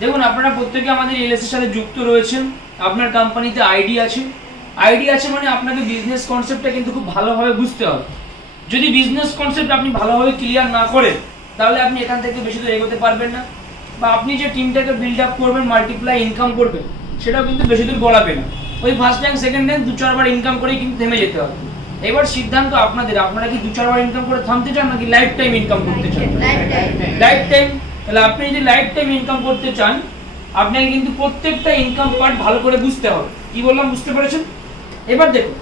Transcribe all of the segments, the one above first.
দেখুন আপনারা প্রত্যেকে আমাদের এলএস এর সাথে যুক্ত রয়েছেন, আপনার কোম্পানিতে আইডি আছে, মানে আপনাকে বিজনেস কনসেপ্টটা কিন্তু খুব ভালোভাবে বুঝতে হবে। যদি বিজনেস কনসেপ্ট আপনি ভালোভাবে ক্লিয়ার না করেন তাহলে আপনি এখান থেকে বেশি দূর এগোতে পারবেন না, বা আপনি যে টিমটাকে বিল্ড আপ করবেন, মাল্টিপ্লাই ইনকাম করবেন, সেটাও কিন্তু বেশি দূর গড়াবে না। ওই ফার্স্ট টাইম সেকেন্ড টাইম 2-4 বার ইনকাম করেই কিন্তু থেমে যেতে হবে। এবার সিদ্ধান্ত আপনাদের, আপনারা কি 2-4 বার ইনকাম করে থামতে চান নাকি লাইফ টাইম ইনকাম করতে চান? Life time. তাহলে আপনি যদি লাইফ টাইম ইনকাম করতে চান আপনাকে কিন্তু প্রত্যেকটা ইনকাম পার্ট ভালো করে বুঝতে হবে। কি বললাম, বুঝতে পেরেছেন? এবার দেখুন,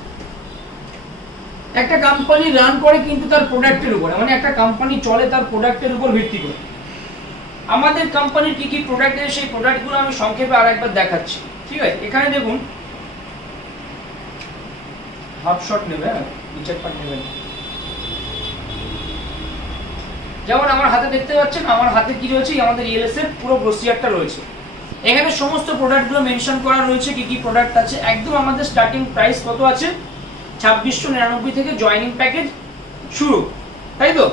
একটা কোম্পানি রান করে কিন্তু তার প্রোডাক্টের উপর, মানে একটা কোম্পানি চলে তার প্রোডাক্টের উপর ভিত্তি করে। আমাদের কোম্পানির কি কি প্রোডাক্ট আছে সেই প্রোডাক্টগুলো আমি সংক্ষেপে আরেকবার দেখাচ্ছি, ঠিক আছে? এখানে দেখুন, হাফ শট নেবে, নিচের পার্ট নেবেন। যেমন আমার হাতে দেখতে পাচ্ছেন, আমার হাতে কি রয়েছে, আমাদের ইএলএস এর পুরো ব্রোশিয়ারটা রয়েছে। এখানে সমস্ত প্রোডাক্টগুলো মেনশন করা রয়েছে, কি কি প্রোডাক্ট আছে। একদম আমাদের স্টার্টিং প্রাইস কত আছে, 2699 থেকে জয়েনিং প্যাকেজ শুরু, তাই তো?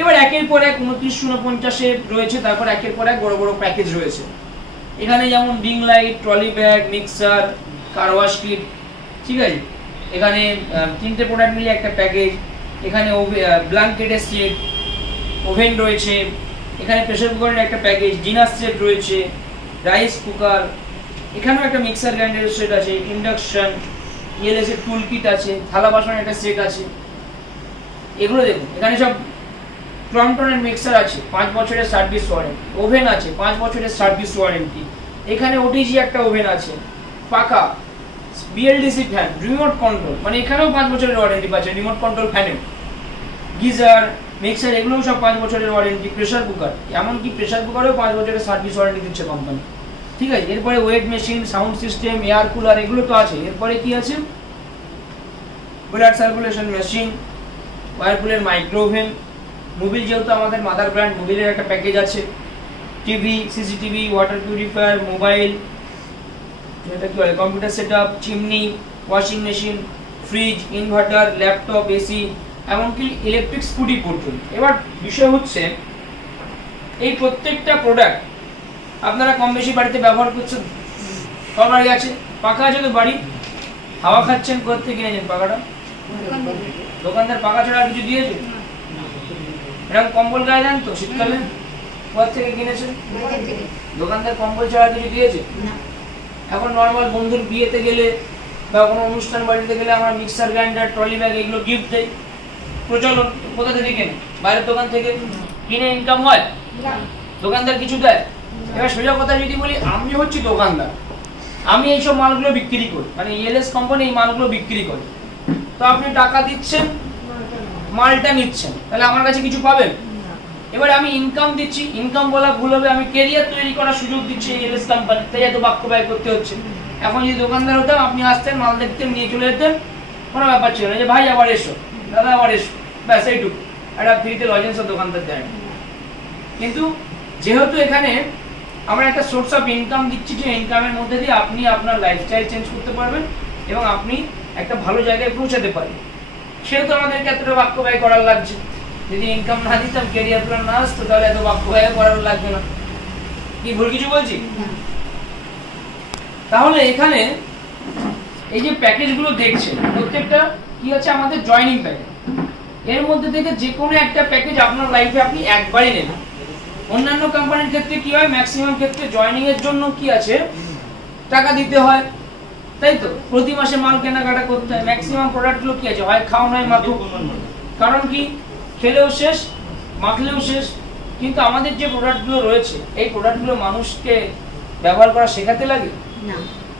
এবার একের পর এক 2949 রয়েছে, তারপর একের পর এক বড় বড় প্যাকেজ রয়েছে। এখানে যেমন ring light, trolley bag, mixer, car wash kit, ঠিক আছে? এখানে 3টে প্রোডাক্ট মিলে একটা প্যাকেজ। এখানে ব্ল্যাঙ্কেটের সেট, ওভেন রয়েছে, এখানে প্রেসার কুকারের একটা প্যাকেজ, ডিনার সেট রয়েছে, রাইস কুকার, এখানেও একটা মিক্সার গ্রাইন্ডারের সেট আছে, ইন্ডাকশন, ইএলএস এর টুল কিট আছে, থালা বাসনের একটা সেট আছে। এগুলো দেখুন, এখানে সব ক্রম্পটনের মিক্সার আছে, 5 বছরের সার্ভিস ওয়ারেন্টি, ওভেন আছে 5 বছরের সার্ভিস ওয়ারেন্টি, এখানে ওটিজি একটা ওভেন আছে, পাকা বিএলডিসি ফ্যান, রিমোট কন্ট্রোল, মানে এখানেও 5 বছরের ওয়ারেন্টি পাচ্ছে রিমোট কন্ট্রোল ফ্যানে, গিজার, মিক্সার, এগুলোও সব 5 বছরের ওয়ারেন্টি, প্রেসার কুকার, এমনকি প্রেসার কুকারেও 5 বছরের সার্ভিস ওয়ারেন্টি দিচ্ছে কোম্পানি, ঠিক আছে? এরপরে weight machine, sound system, air cooler, এগুলো তো আছে। এরপরে কি আছে, ব্লাড সার্কুলেশন মেশিন, ওয়ারপুলের মাইক্রো ওভেন, মোবিল, যেহেতু আমাদের মাদার ব্র্যান্ড, মোবিলের একটা প্যাকেজ আছে, TV, CCTV, water purifier, mobile, যেটা কি বলে computer setup, chimney, washing machine, fridge, inverter, laptop, AC, এমনকি ইলেকট্রিক স্কুটি পর্যন্ত। এবার বিষয় হচ্ছে, এই প্রত্যেকটা প্রোডাক্ট আপনারা কম বেশি বাড়িতে ব্যবহার করছেন। সবার বাড়ি আছে, পাখা আছে তো বাড়ি, হাওয়া খাচ্ছেন, কোথা থেকে কিনেছেন পাখাটা? দোকানদার পাখা ছাড়া কিছু দিয়েছে? এরকম কম্বল গায়ে দেন তো শীতকালে, কোথা থেকে কিনেছেন? দোকানদার কম্বল ছাড়া কিছু দিয়েছে? এখন নর্মাল বন্ধুর বিয়েতে গেলে বা কোনো অনুষ্ঠান বাড়িতে গেলে আমরা মিক্সার গ্রাইন্ডার, ট্রলি ব্যাগ এগুলো গিফট দেই, প্রচলন। কোথা থেকে কেনে? বাইরের দোকান থেকে কিনে ইনকাম হয়? দোকানদার কিছু দেয়? এবার সোজা কথা যদি বলি, আমি হচ্ছি দোকানদার, আমি এইসব মালগুলো বিক্রি করি, মানে ইএলএস কোম্পানি এই মালগুলো বিক্রি করে। তো আপনি টাকা দিচ্ছেন, মালটা নিচ্ছেন, তাহলে আমার কাছে কিছু পাবেন? এবার আমি ইনকাম দিচ্ছি, ইনকাম বলা ভুল হবে, আমি ক্যারিয়ার তৈরি করার সুযোগ দিচ্ছি ইএলএস কোম্পানি, তাই এত বাক্য ব্যয় করতে হচ্ছে। এখন যদি দোকানদার হতাম, আপনি আসতেন, মাল দেখতেন, নিয়ে চলে যেতেন, কোনো ব্যাপার ছিল না, যে ভাই আবার এসো, দাদা আবার এসো, ব্যাস এইটুকু, একটা ফ্রিতে লজেন্সও দোকানদার দেয়। কিন্তু যেহেতু এখানে আমরা একটা সোর্স অফ ইনকাম দিচ্ছি, যে ইনকামের মধ্যে দিয়ে আপনি আপনার লাইফস্টাইল চেঞ্জ করতে পারবেন এবং আপনি একটা ভালো জায়গায় পৌঁছাতে পারবেন, সেহেতু আমাদেরকে এতটা বাক্য ব্যয় করার লাগছে। যদি ইনকাম না দিতাম, ক্যারিয়ার প্ল্যান না আসতো, তাহলে এত বাক্য ব্যয় করার লাগবে না। কি ভুল কিছু বলছি? তাহলে এখানে এই যে প্যাকেজগুলো দেখছেন, প্রত্যেকটা কি আছে, আমাদের জয়েনিং প্যাকেজ। এর মধ্যে থেকে যে কোনো একটা প্যাকেজ আপনার লাইফে আপনি একবারই নেবেন। অন্যান্য কোম্পানির ক্ষেত্রে কি হয়, ম্যাক্সিমাম ক্ষেত্রে জয়েনিং এর জন্য কি আছে, টাকা দিতে হয়, তাই তো? প্রতি মাসে মাল কেনাকাটা করতে হয়। ম্যাক্সিমাম প্রোডাক্টগুলো কি আছে, হয় খাও নয় মাখো, কারণ কি, খেলেও শেষ, মাখলেও শেষ। কিন্তু আমাদের যে প্রোডাক্টগুলো রয়েছে, এই প্রোডাক্টগুলো মানুষকে ব্যবহার করা শেখাতে লাগে না।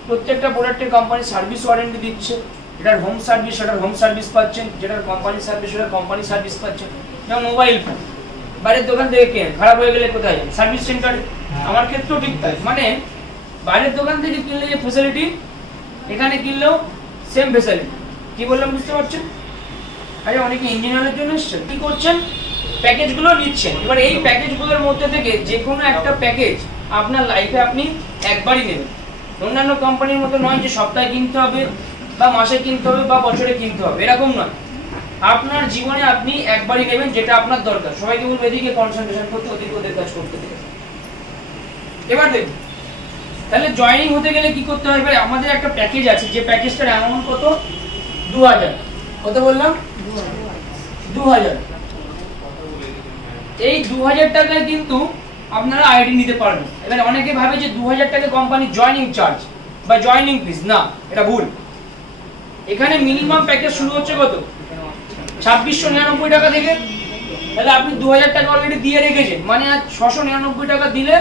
প্রত্যেকটা প্রোডাক্টের কোম্পানি সার্ভিস ওয়ারেন্টি দিচ্ছে, যেটার হোম সার্ভিস সেটার হোম সার্ভিস পাচ্ছেন, যেটার কোম্পানি সার্ভিস সেটার কোম্পানি সার্ভিস পাচ্ছেন। যেমন মোবাইল ফোন বাইরের দোকান থেকে কেন, খারাপ হয়ে গেলে কোথায় যান? সার্ভিস সেন্টারে। আমার ক্ষেত্রেও ঠিক তাই, মানে বাইরের দোকান থেকে কিনলে যে ফ্যাসিলিটি, এখানে কিনলেও সেম ফ্যাসিলিটি। কি বললাম বুঝতে পারছেন? আরে অনেকে ইঞ্জিনিয়ারের জন্য এসছেন, কি করছেন, প্যাকেজগুলো নিচ্ছেন। এবার এই প্যাকেজগুলোর মধ্যে থেকে যে কোনো একটা প্যাকেজ আপনার লাইফে আপনি একবারই নেবেন। অন্যান্য কোম্পানির মতো নয় যে সপ্তাহে কিনতে হবে বা মাসে কিনতে হবে বা বছরে কিনতে হবে, এরকম নয়। আপনার জীবনে আপনি একবারই নেবেন, যেটা আপনার দরকার। সবাইকে বলবো এদিকে কনসেন্ট্রেশন করতে, ওদিকে ওদের কাজ করতে দেবে। এবার দেখুন তাহলে জয়েনিং হতে গেলে কি করতে হবে, আমাদের একটা প্যাকেজ আছে, যে প্যাকেজটার অ্যামাউন্ট কত 2000, কত বললাম 2000। এই 2000 টাকায় কিন্তু আপনারা আইডি নিতে পারবেন। এবার অনেকে ভাবে যে 2000 টাকা কোম্পানি জয়েনিং চার্জ বা জয়েনিং ফিস, না এটা ভুল। এখানে মিনিমাম প্যাকেজ শুরু হচ্ছে কত 2699 টাকা থেকে। তাহলে আপনি 2000 টাকা অলরেডি দিয়ে রেখেছেন, মানে আর 699 টাকা দিলে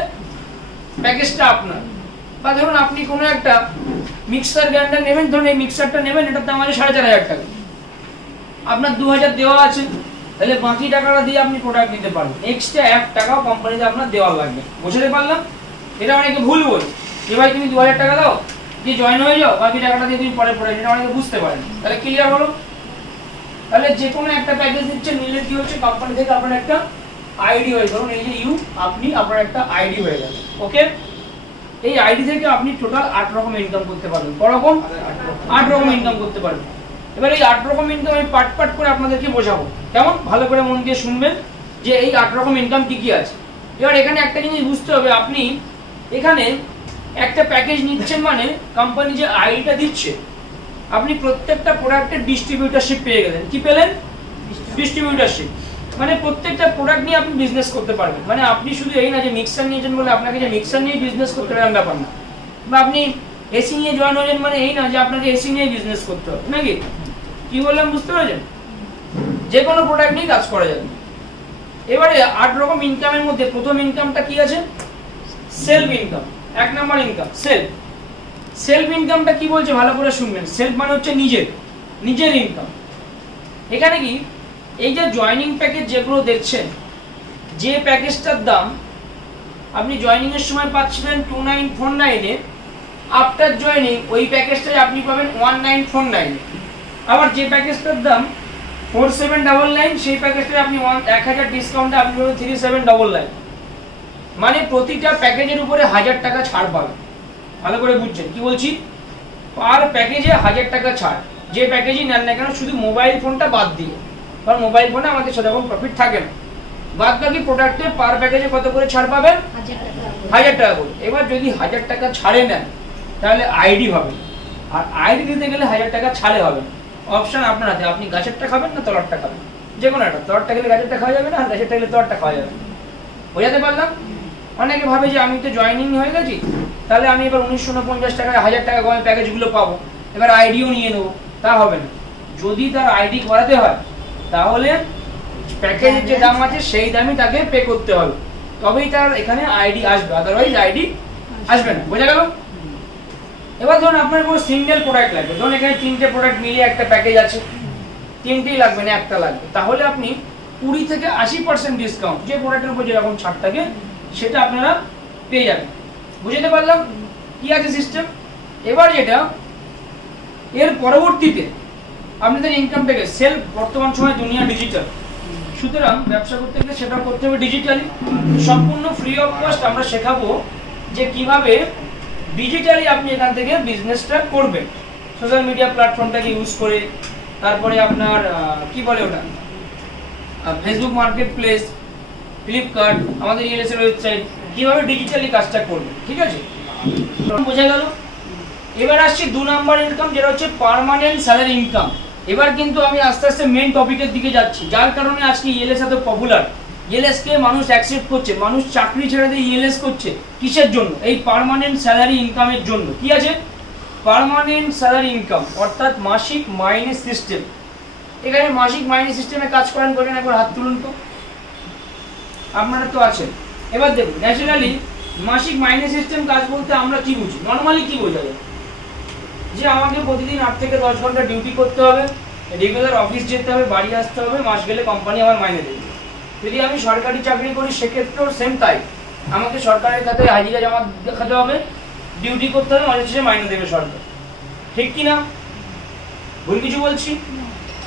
প্যাকেজটা আপনার। বা ধরুন আপনি কোনো একটা মিক্সার গ্রাইন্ডার নেবেন, ধরুন এই মিক্সারটা নেবেন, এটার দাম আছে 4500 টাকা, আপনার 2000 দেওয়া আছে, তাহলে বাকি টাকাটা দিয়ে আপনি প্রোডাক্ট নিতে পারবেন, এক্সট্রা 1 টাকাও কোম্পানিতে আপনার দেওয়া লাগবে। বুঝতে পারলাম? এটা অনেকে ভুল বলে যে ভাই তুমি 2000 টাকা দাও দিয়ে জয়েন হয়ে যাও, বাকি টাকাটা দিয়ে তুমি পরে পড়ে, এটা অনেকে বুঝতে পারেন। তাহলে ক্লিয়ার হলো? তাহলে যে কোনো একটা প্যাকেজ দিচ্ছে, নিলে কি হচ্ছে কোম্পানি থেকে আপনার একটা আইডি হয়ে, ধরুন এই যে আপনি আপনার একটা আইডি হয়ে যাবে। ওকে, এই আইডি থেকে আপনি টোটাল 8 রকম ইনকাম করতে পারবেন। করকম? 8 রকম ইনকাম করতে পারবেন। এবার এই 8 রকম ইনকাম আমি পার্ট করে আপনাদেরকে বোঝাবো, কেমন? ভালো করে মন দিয়ে শুনবেন যে এই 8 রকম ইনকাম কি কি আছে। এবার এখানে একটা জিনিস বুঝতে হবে, আপনি এখানে একটা প্যাকেজ নিচ্ছেন মানে কোম্পানি যে আইডিটা দিচ্ছে, আপনি প্রত্যেকটা প্রোডাক্টের ডিস্ট্রিবিউটরশিপ পেয়ে গেলেন। কি পেলেন? ডিস্ট্রিবিউটরশিপ। মানে প্রত্যেকটা প্রোডাক্ট নিয়ে আপনি বিজনেস করতে পারবেন। মানে আপনি শুধু এই না যে মিক্সার নিয়েছেন বলে আপনাকে যে মিক্সার নিয়ে বিজনেস করতে হবে ব্যাপার না, বা আপনি এসি নিয়ে জয়েন হয়েছেন মানে এই না যে আপনাকে এসি নিয়ে বিজনেস করতে হবে, নাকি? কি বললাম বুঝতে পারছেন? যে কোনো প্রোডাক্ট নিয়ে কাজ করা যাবে। এবারে 8 রকম ইনকামের মধ্যে প্রথম ইনকামটা কি আছে? Self income. 1 number income self. Self ইনকামটা কি বলছে ভালো করে শুনবেন। সেলফ মানে হচ্ছে নিজের ইনকাম। এখানে কি এই যে জয়েনিং প্যাকেজ যেগুলো দেখছেন, যে প্যাকেজটার দাম আপনি জয়েনিং এর সময় পাচ্ছিলেন 2949 এ, আফটার জয়েনিং ওই প্যাকেজটাই আপনি পাবেন 1949 এ। আবার যে প্যাকেজটার দাম 4799, সেই প্যাকেজটাই আপনি 1000 ডিসকাউন্টে আপনি পাবেন 3799। মানে প্রতিটা প্যাকেজের উপরে 1000 টাকা ছাড় পাবেন। ভালো করে বুঝছেন কি বলছি? পার প্যাকেজে 1000 টাকা ছাড়, যে প্যাকেজই নেন না কেন, শুধু মোবাইল ফোনটা বাদ দিয়ে, কারণ মোবাইল ফোনে আমাদের সেরকম প্রফিট থাকে না। বাদ বাকি প্রোডাক্টে পার প্যাকেজে কত করে ছাড় পাবেন? 1000 টাকা করে। এবার যদি 1000 টাকা ছাড়ে নেন তাহলে আইডি হবে, আর আইডি দিতে গেলে 1000 টাকা ছাড়ে হবে। অপশন আপনার হাতে, আপনি গাছেরটা খাবেন না তলারটা খাবেন, যে কোনো একটা। তলারটা গেলে গাছেরটা খাওয়া যাবে না, আর গাছেরটা গেলে তলারটা খাওয়া যাবে। বোঝাতে পারলাম? অনেকে ভাবে যে আমি তো জয়েনিং হয়ে গেছি, তাহলে আমি এবার 1950 টাকায় 1000 টাকা কমে প্যাকেজগুলো পাবো, এবার আইডিও নিয়ে নেবো। তা হবে না। যদি তার আইডি করাতে হয় তাহলে প্যাকেজের যে দাম আছে সেই দামই তাকে পে করতে হবে, তবেই তার এখানে আইডি আসবে, আদারওয়াইজ আইডি আসবে না। বোঝা গেল? এবার ধরুন আপনার কোনো সিঙ্গেল প্রোডাক্ট লাগবে, ধরুন এখানে 3টে প্রোডাক্ট মিলিয়ে একটা প্যাকেজ আছে, 3টেই লাগবে না একটা লাগবে, তাহলে আপনি 20 থেকে 80% ডিসকাউন্ট, যে প্রোডাক্টের উপর যেরকম ছাড় থাকে সেটা আপনারা পেয়ে যাবেন। বুঝতে পারলাম কি আছে সিস্টেম? এবার যেটা এর পরবর্তীতে আপনাদের ইনকাম প্যাকেজ সেলফ। বর্তমান সময় দুনিয়া ডিজিটাল, সুতরাং ব্যবসা করতে গেলে সেটা করতে হবে ডিজিটালি। সম্পূর্ণ ফ্রি অফ কস্ট আমরা শেখাবো যে কিভাবে ডিজিটালি আপনি এখান থেকে বিজনেসটা করবেন, সোশ্যাল মিডিয়া প্ল্যাটফর্মটাকে ইউজ করে। তারপরে আপনার কি বলে ওটা, ফেসবুক মার্কেট প্লেস, ফ্লিপকার্ট, আমাদের ইএলএস এর ওয়েবসাইট, কিভাবে ডিজিটালি কাজটা করবে। ঠিক আছে, বোঝা গেল? এবার আসছি 2 নাম্বার ইনকাম, যেটা হচ্ছে পার্মানেন্ট স্যালারি ইনকাম। এবার কিন্তু আমি আস্তে আস্তে মেইন টপিকের দিকে যাচ্ছি, যার কারণে আজকে ইএলএস এত পপুলার। ইএলএস কে মানুষ অ্যাকসেপ্ট করছে, মানুষ চাকরি ছেড়ে দিয়ে ইএলএস করছে। কিসের জন্য? এই পার্মানেন্ট স্যালারি ইনকামের জন্য। কি আছে? পার্মানেন্ট স্যালারি ইনকাম, অর্থাৎ মাসিক মাইনে সিস্টেম। এখানে মাসিক মাইনে সিস্টেমে কাজ করেন একবার হাত তুলুন তো, আপনারা তো আছেন। এবার দেখুন, ন্যাচারালি মাসিক মাইনে সিস্টেম কাজ বলতে আমরা কি বুঝি? নর্মালি কি বোঝা যায়? যে আমাকে প্রতিদিন 8 থেকে 10 ঘন্টা ডিউটি করতে হবে, রেগুলার অফিস যেতে হবে, বাড়ি আসতে হবে, মাস গেলে কোম্পানি আমার মাইনে দেবে। যদি আমি সরকারি চাকরি করি সেক্ষেত্রেও সেম তাই, আমাকে সরকারের খাতায় হাজিরা জমা দেখাতে হবে, ডিউটি করতে হবে, মাঝে শেষে মাইনে দেবে সরকার। ঠিক কি না? ভুল কিছু বলছি?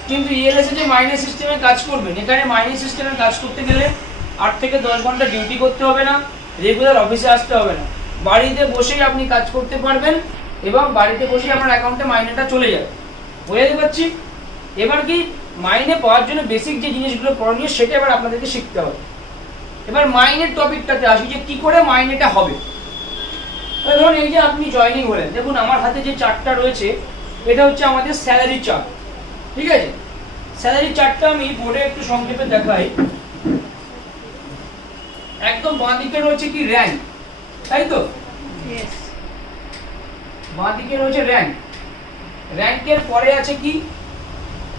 কিন্তু ইএলএস এ যে মাইনে সিস্টেমে কাজ করবেন, এখানে মাইনে সিস্টেমে কাজ করতে গেলে 8 থেকে 10 ঘন্টা ডিউটি করতে হবে না, রেগুলার অফিসে আসতে হবে না, বাড়িতে বসেই আপনি কাজ করতে পারবেন এবং বাড়িতে বসেই আপনার অ্যাকাউন্টে মাইনেটা চলে যাবে। বুঝতে পারছি? এবার কি মাইনে পাওয়ার জন্য বেসিক যে জিনিসগুলো করণীয় সেটা এবার আপনাদেরকে শিখতে হবে। এবার মাইনের টপিকটাতে আসি যে কি করে মাইনেটা হবে। ধরুন এই যে আপনি জয়েনিং হলেন, দেখুন আমার হাতে যে চার্টটা রয়েছে এটা হচ্ছে আমাদের স্যালারি চার্ট, ঠিক আছে। স্যালারি চার্টটা আমি বোর্ডে একটু সংক্ষেপে দেখাই। একদম বাঁ দিকে রয়েছে কি র্যাঙ্ক, তাই তো? বাঁ দিকে রয়েছে র্যাঙ্ক, র্যাঙ্কের পরে আছে কি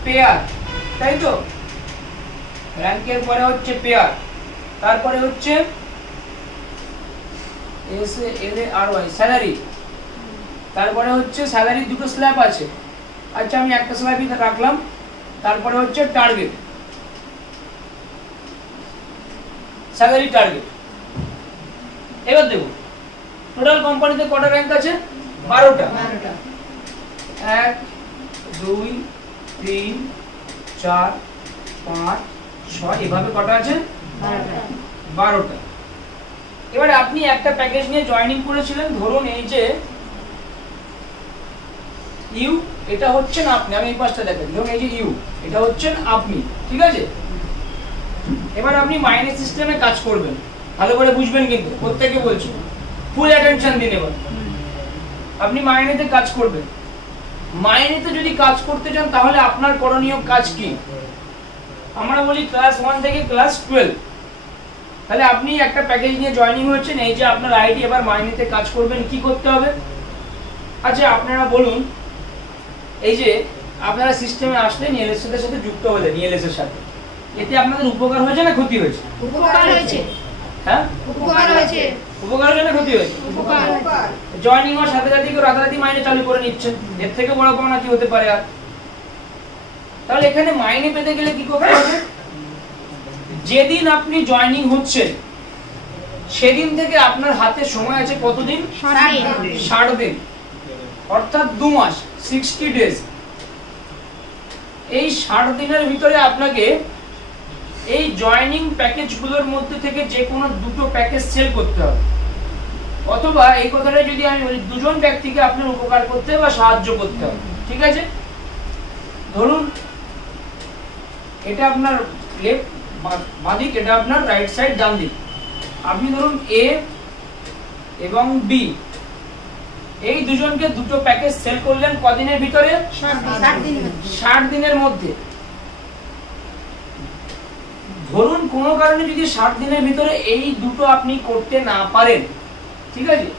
পেয়ার, তাই তো? র্যাঙ্কের পরে হচ্ছে পেয়ার, তারপরে হচ্ছে SALARY স্যালারি, তারপরে হচ্ছে স্যালারি দুটো স্ল্যাব আছে, আচ্ছা আমি একটা স্ল্যাবই রাখলাম। তারপরে হচ্ছে টার্গেট, স্যালারি টার্গেট। এবার দেখুন টোটাল কোম্পানিতে কটা র্যাঙ্ক আছে? 12টা। 1 2 3 4 5 6 এভাবে কটা আছে? 12টা। এবার আপনি একটা প্যাকেজ নিয়ে জয়েনিং করেছিলেন, ধরুন এই যে ইউ, এটা হচ্ছেন আপনি, আমি এই পাশটা দেখাই, ধরুন এই যে ইউ, এটা হচ্ছেন আপনি, ঠিক আছে। এবার আপনি মাইনে সিস্টেমে কাজ করবেন, ভালো করে বুঝবেন কিন্তু, প্রত্যেকে বলছি ফুল অ্যাটেনশন দিন। এবার আপনি মাইনেতে কাজ করবেন। মাইনেতে যদি কাজ করতে চান তাহলে আপনার করণীয় কাজ কি? আমরা বলি ক্লাস 1 থেকে ক্লাস 12। তাহলে আপনি একটা প্যাকেজ নিয়ে জয়েনিং হচ্ছেন, এই যে আপনার আইডি, এবার মাইনেতে কাজ করবেন, কি করতে হবে? আচ্ছা আপনারা বলুন, এই যে আপনারা সিস্টেমে আসলেন, ELS এর সাথে যুক্ত হলেন, ELS এর সাথে, এতে আপনাদের উপকার হয়েছে না ক্ষতি হয়েছে? উপকার হয়েছে। হ্যাঁ, উপকার হয়েছে। উপকার হয়েছে না ক্ষতি হয়েছে? উপকার। জয়েনিং হওয়ার সাথে সাথে কেউ রাতারাতি মাইনে চালু করে নিচ্ছেন, এর থেকে বড় পাওনা কি হতে পারে আর? তাহলে এখানে মাইনে পেতে গেলে কি করতে হবে? যেদিন আপনি জয়েনিং হচ্ছেন সেদিন থেকে আপনার হাতে সময় আছে কতদিন? 60 দিন, অর্থাৎ 2 মাস, 60 ডেজ। এই 60 দিনের ভিতরে আপনাকে এই জয়েনিং প্যাকেজগুলোর মধ্যে থেকে যে কোনো দুটো প্যাকেজ সেল করতে হবে, অথবা এই কথাটা যদি আমি বলি, দুজন ব্যক্তিকে আপনার উপকার করতে হবে বা সাহায্য করতে হবে, ঠিক আছে। ধরুন এটা আপনার লেফট বাঁ দিক, এটা আপনার রাইট সাইড ডান দিক। আপনি ধরুন এ এবং বি, এই দুজনকে দুটো প্যাকেজ সেল করলেন কদিনের ভিতরে? 60 দিনের মধ্যে। ধরুন কোনো কারণে যদি 60 দিনের ভিতরে এই দুটো আপনি করতে না পারেন, ঠিক আছে,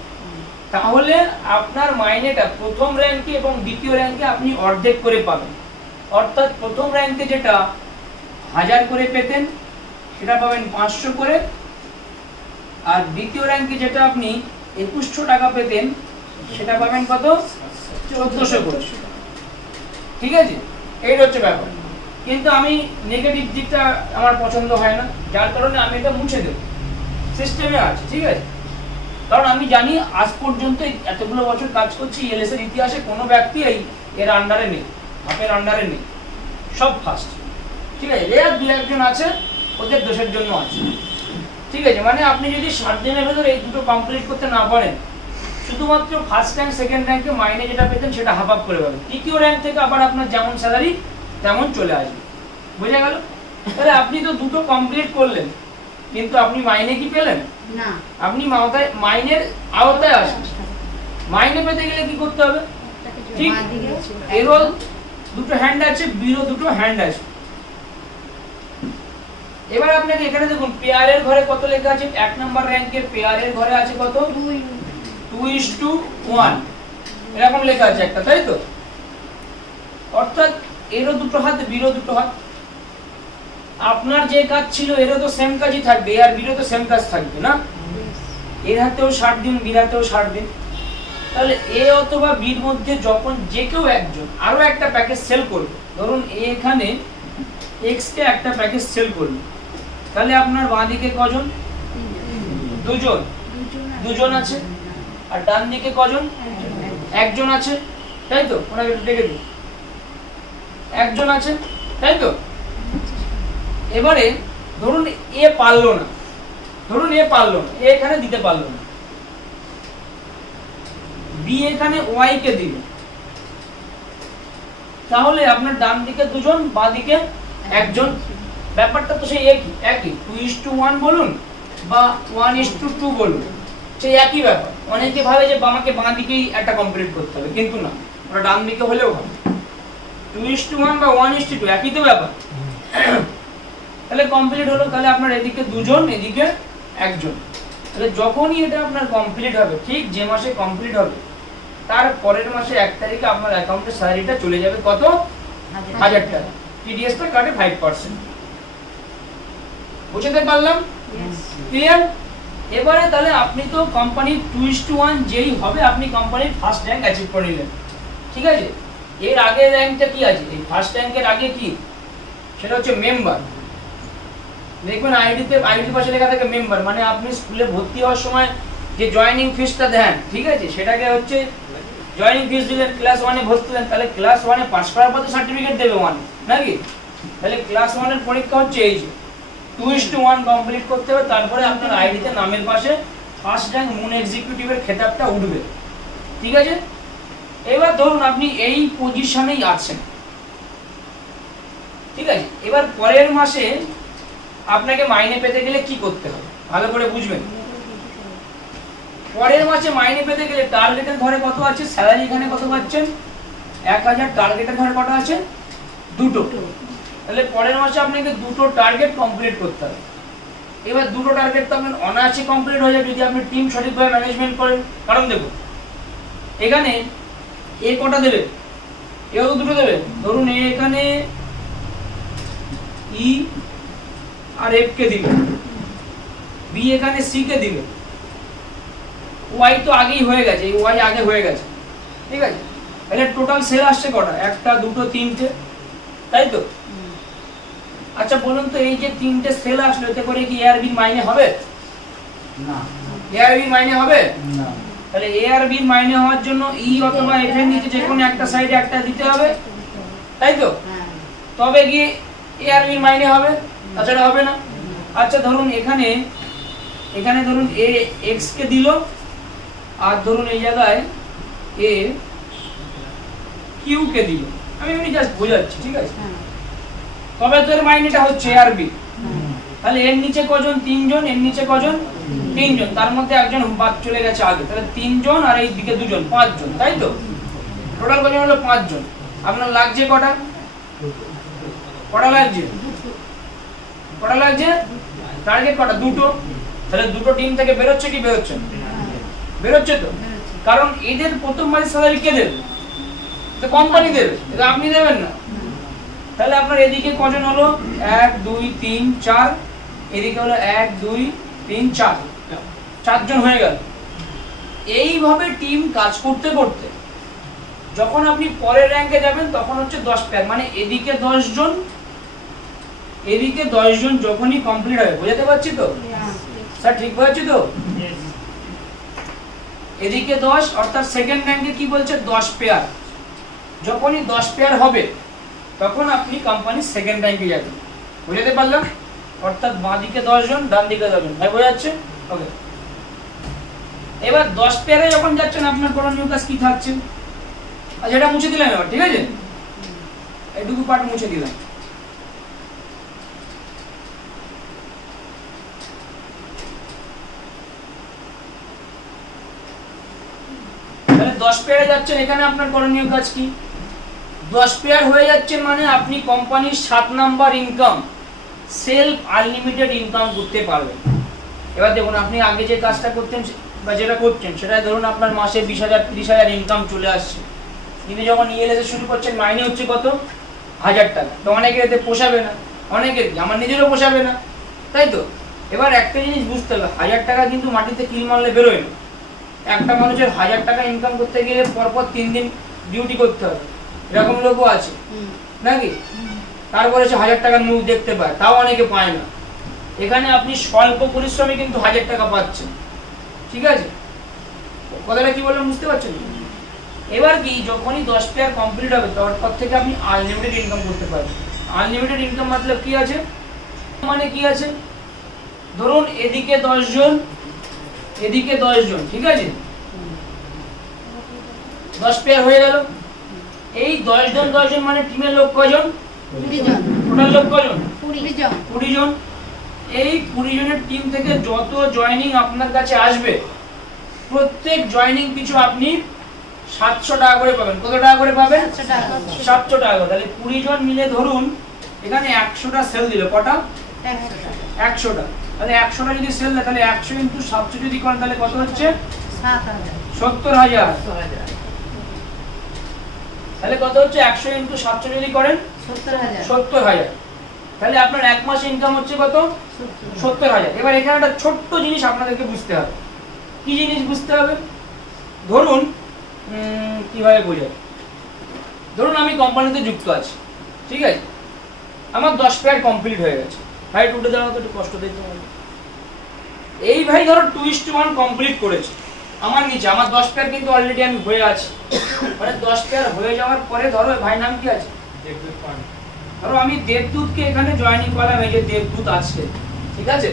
তাহলে আপনার মাইনেটা প্রথম র্যাঙ্কে এবং দ্বিতীয় র্যাঙ্কে আপনি অর্ধেক করে পাবেন। অর্থাৎ প্রথম র্যাঙ্কে যেটা 1000 করে পেতেন সেটা পাবেন 500 করে, আর দ্বিতীয় র্যাঙ্কে যেটা আপনি 2100 টাকা পেতেন সেটা পাবেন কত? 1400 করে, ঠিক আছে। এই হচ্ছে ব্যাপার। কিন্তু আমি নেগেটিভ দিকটা আমার পছন্দ হয় না, যার কারণে আমি এটা মুছে দেব, সিস্টেমে আছে, ঠিক আছে। কারণ আমি জানি আজ পর্যন্ত এতগুলো বছর কাজ করছি, ELS এর ইতিহাসে কোনো ব্যক্তি এর আন্ডারে নেই, আপের আন্ডারে নেই, সব ফার্স্ট, ঠিক আছে। রেয়ার 2-1 জন আছে, ওদের দোষের জন্য আছে, ঠিক আছে। মানে আপনি যদি 60 দিনের ভেতরে এই দুটো কমপ্লিট করতে না পারেন, শুধুমাত্র ফার্স্ট র্যাঙ্ক সেকেন্ড র্যাঙ্কে মাইনে যেটা পেতেন সেটা হাফ আপ করে পাবেন, তৃতীয় র্যাঙ্ক থেকে আবার আপনার যেমন স্যালারি তেমন চলে আসবে, বুঝে গেল? তাহলে আপনি তো দুটো কমপ্লিট করলেন, কিন্তু আপনি মাইনে কি পেলেন না? আপনি মাইনের আওতায় আসেন। মাইনে পেতে গেলে কি করতে হবে? ঠিক, এরও দুটো হ্যান্ড আছে, বিরও দুটো হ্যান্ড আছে। এবার আপনাকে এখানে দেখুন পেয়ারের ঘরে কত লেখা আছে? 1 নম্বর র্যাঙ্কের পেয়ারের ঘরে আছে কত? 2:1 এরকম লেখা আছে একটা, তাই তো? অর্থাৎ এরও দুটো হাত, বিরও দুটো হাত। আপনার যে কাজ ছিল এরও তো সেম কাজই থাকবে, আর বিরও তো সেম কাজ থাকবে না? এর হাতেও 60 দিন, বির হাতেও 60 দিন। তাহলে এ অথবা বির মধ্যে যখন যে কেউ একজন আরো একটা প্যাকেজ সেল করবে, ধরুন এ এখানে এক্স কে একটা প্যাকেজ সেল করবে, তাহলে আপনার বাঁ দিকে কজন? দুজন আছে। আর ডান দিকে কজন? একজন আছে, তাই তো? ওনাকে একটু ডেকে দিন, একজন আছে, তাই তো? এবারে ধরুন এ পারলো না, এ এখানে দিতে পারলো না, বি এখানে ওয়াই কে দিল, তাহলে আপনার ডান দিকে দুজন, বাঁ দিকে একজন। ব্যাপারটা তো সেই একই 2:1 বলুন বা 1:2 বলুন, সেই একই ব্যাপার। অনেকে ভাবে যে আমাকে বাঁ দিকেই একটা কমপ্লিট করতে হবে, কিন্তু না, ওটা ডান দিকে হলেও হবে। 2:1 বা 1:2 একই তো ব্যাপার। তাহলে কমপ্লিট হলো, তাহলে আপনার এদিকে দুজন এদিকে একজন। তাহলে যখনই এটা আপনার কমপ্লিট হবে, ঠিক যে মাসে কমপ্লিট হবে তার পরের মাসে 1 তারিখে আপনার অ্যাকাউন্টে স্যালারিটা চলে যাবে কত? 1000 টাকা। টিডিএসটা কাটে 5%। বুঝতে পারলাম? ক্লিয়ার? এবারে তাহলে আপনি তো কোম্পানির 2:1 যেই হবে আপনি কোম্পানির ফার্স্ট র্যাঙ্ক অ্যাচিভ করে নিলেন, ঠিক আছে? এর আগে র্যাঙ্কটা কি আছে? এই ফার্স্ট র্যাঙ্কের আগে কি? সেটা হচ্ছে মেম্বার। দেখবেন আইডির পাশে লেখা থাকে মেম্বার, মানে আপনি স্কুলে ভর্তি হওয়ার সময় যে জয়েনিং ফিসটা দেন, ঠিক আছে, সেটাকে হচ্ছে জয়েনিং ফিস দিলেন, ক্লাস 1 এ ভর্তি হলেন, তাহলে ক্লাস 1 এ পাস করার পর তো সার্টিফিকেট দেবে 1, নাকি? তাহলে ক্লাস 1 এর পরীক্ষা হচ্ছে এই যে 2:1 কমপ্লিট করতে হবে, তারপরে আপনার আইডিতে নামের পাশে ফার্স্ট র্যাঙ্ক মুন এক্সিকিউটিভের খেতাবটা উঠবে, ঠিক আছে? এবার ধরুন আপনি এই পজিশনেই আছেন, ঠিক আছে? এবার পরের মাসে আপনাকে মাইনে পেতে গেলে কি করতে হবে ভালো করে বুঝবেন। পরের মাসে মাইনে পেতে গেলে টার্গেটের ঘরে কত আছে? স্যালারি এখানে কত পাচ্ছেন? 1000। টার্গেটের ঘরে কত আছে? 2টো। তাহলে পরের মাসে আপনাকে 2টো টার্গেট কমপ্লিট করতে হবে। এবার 2টো টার্গেট তো আপনার অনায়াসে কমপ্লিট হয়ে যাবে যদি আপনি টিম সঠিকভাবে ম্যানেজমেন্ট করেন। কারণ দেখুন এখানে এ কটা দেবে? এও তো 2টো দেবে। ধরুন এ এখানে ই আর এফ কে দিবে, বি এখানে সি কে দিবে, ওয়াই তো আগেই হয়ে গেছে, এই ওয়াই আগে হয়ে গেছে, ঠিক আছে? তাহলে টোটাল সেল আসছে কটা? 1, 2, 3টে, তাই তো? আচ্ছা বলুন তো এই যে 3টে সেল আসলো এতে করে কি এ আর বি মাইনে হবে? না। এ আর বি মাইনে হবে না। তাহলে এ আর বি মাইনে হওয়ার জন্য ই অথবা এফ এর নিচে যে কোনো একটা সাইডে একটা দিতে হবে, তাই তো? তবে গিয়ে এ আর বি মাইনে হবে, তাছাড়া হবে না। আচ্ছা ধরুন এখানে ধরুন এ এক্স কে দিল, আর ধরুন এই জায়গায় এ কিউ কে দিল, আমি এমনি জাস্ট বোঝাচ্ছি, ঠিক আছে? তবে তো এর মাইনেটা হচ্ছে এ আর বি। তাহলে এর নিচে কজন? 3 জন। এর নিচে কজন? 3 জন। তার মধ্যে একজন বাদ চলে গেছে আগে, তাহলে 3 জন আর এই দিকে 2 জন, 5 জন, তাই তো? টোটাল কজন হলো? 5 জন। আপনার লাগছে কটা? কটা লাগছে? কটা লাগছে? টার্গেট কটা? 2টো। তাহলে 2টো টিম থেকে বেরোচ্ছে কি বেরোচ্ছে? বেরোচ্ছে তো। কারণ এদের প্রথম মাসের স্যালারি কে দেবে? তো কোম্পানি দেবে, এটা আপনি দেবেন না। তাহলে আপনার এদিকে কজন হলো? 1, 2, 3, 4, এদিকে হলো 1, 2, 3, 4, 4 জন হয়ে গেল। এইভাবে টিম কাজ করতে করতে যখন আপনি পরের র্যাঙ্কে যাবেন তখন হচ্ছে 10 পেয়ার, মানে এদিকে 10 জন এদিকে 10 জন যখনই কমপ্লিট হবে, বুঝতে পারছি তো স্যার? ঠিক বলছি তো? এদিকে 10 অর্থাৎ সেকেন্ড র্যাঙ্কে কি বলছে? 10 পেয়ার। যখনই 10 পেয়ার হবে তখন আপনি কোম্পানির সেকেন্ড র্যাঙ্কে যাবেন, বুঝতে পারলাম? অর্থাৎ বাঁ দিকে 10 জন, ডান দিকে 10 জন, ভাই বোঝা যাচ্ছে? ওকে। এবার 10 পেয়ারে যখন যাচ্ছেন আপনার করণীয় কাজ কি থাকছে? আচ্ছা এটা মুছে দিলাম এবার, ঠিক আছে? এইটুকু পার্ট মুছে দিলাম। তাহলে 10 পেয়ারে যাচ্ছেন, এখানে আপনার করণীয় কাজ কি? 10 পেয়ার হয়ে যাচ্ছেন মানে আপনি কোম্পানির 7 number income, self unlimited income করতে পারবেন। এবার দেখুন আপনি আগে যে কাজটা করতেন বা যেটা করছেন সেটা ধরুন আপনার মাসে 20,000 30,000 ইনকাম চলে আসছে, কিন্তু যখন ইএলএস শুরু করছেন মাইনে হচ্ছে কত? 1000 টাকা। তো অনেকের এতে পোষাবে না, অনেকের, আমার নিজেরও পোষাবে না, তাই তো? এবার একটা জিনিস বুঝতে হবে, 1000 টাকা কিন্তু মাটিতে কিল মারলে বেরোয় না। একটা মানুষের 1000 টাকা ইনকাম করতে গেলে পরপর 3 দিন ডিউটি করতে হবে, এরকম লোকও আছে নাকি? তারপরে সে 1000 টাকার মুখ দেখতে পায়, তাও অনেকে পায় না। এখানে আপনি স্বল্প পরিশ্রমে কিন্তু 1000 টাকা পাচ্ছেন, ঠিক আছে? কথাটা কি বললাম বুঝতে পারছেন? এবার কি যখনই 10 পেয়ার কমপ্লিট হবে তারপর থেকে আপনি আনলিমিটেড ইনকাম করতে পারবেন। আনলিমিটেড ইনকাম मतलब কি আছে? মানে কি আছে? ধরুন এদিকে 10 জন, এদিকে 10 জন, ঠিক আছে? 10 পেয়ার হয়ে গেল। এই 10 জন মানে টিমের লোক কয়জন? 20 জন। টোটাল লোক কয়জন? 20 জন। 20 জন। এই 20 জনের টিম থেকে যত জয়েনিং আপনার কাছে আসবে প্রত্যেক জয়েনিং পিছু আপনি 700 টাকা করে পাবেন। কত টাকা করে পাবেন? 700 টাকা। তাহলে 20 জন মিলে ধরুন এখানে 100টা সেল দিল, কটা? 100টা। তাহলে 100টা যদি সেল দেয় তাহলে 100 ইনটু 700 যদি করেন তাহলে কত হচ্ছে? 70,000। তাহলে কত হচ্ছে? 100 ইনটু 700 যদি করেন 70,000। তাহলে আপনার এক মাসে ইনকাম হচ্ছে কত? 70,000। এবার এখানে একটা ছোট্ট জিনিস আপনাদেরকে বুঝতে হবে। কি জিনিস বুঝতে হবে? ধরুন কিভাবে বোঝাই, ধরুন আমি কোম্পানিতে যুক্ত আছি, ঠিক আছে, আমার 10 পেয়ার কমপ্লিট হয়ে গেছে। ভাই উঠে দেওয়া তো একটু কষ্ট দেখতে হবে। এই ভাই ধরো 2:1 কমপ্লিট করেছে আমার নিচে, আমার 10 পেয়ার কিন্তু অলরেডি আমি হয়ে আছি। মানে 10 পেয়ার হয়ে যাওয়ার পরে ধরো ভাই নাম কি আছে? ধরো আমি দেবদূতকে এখানে জয়েনিং করলাম, এই যে দেবদূত আছে, ঠিক আছে।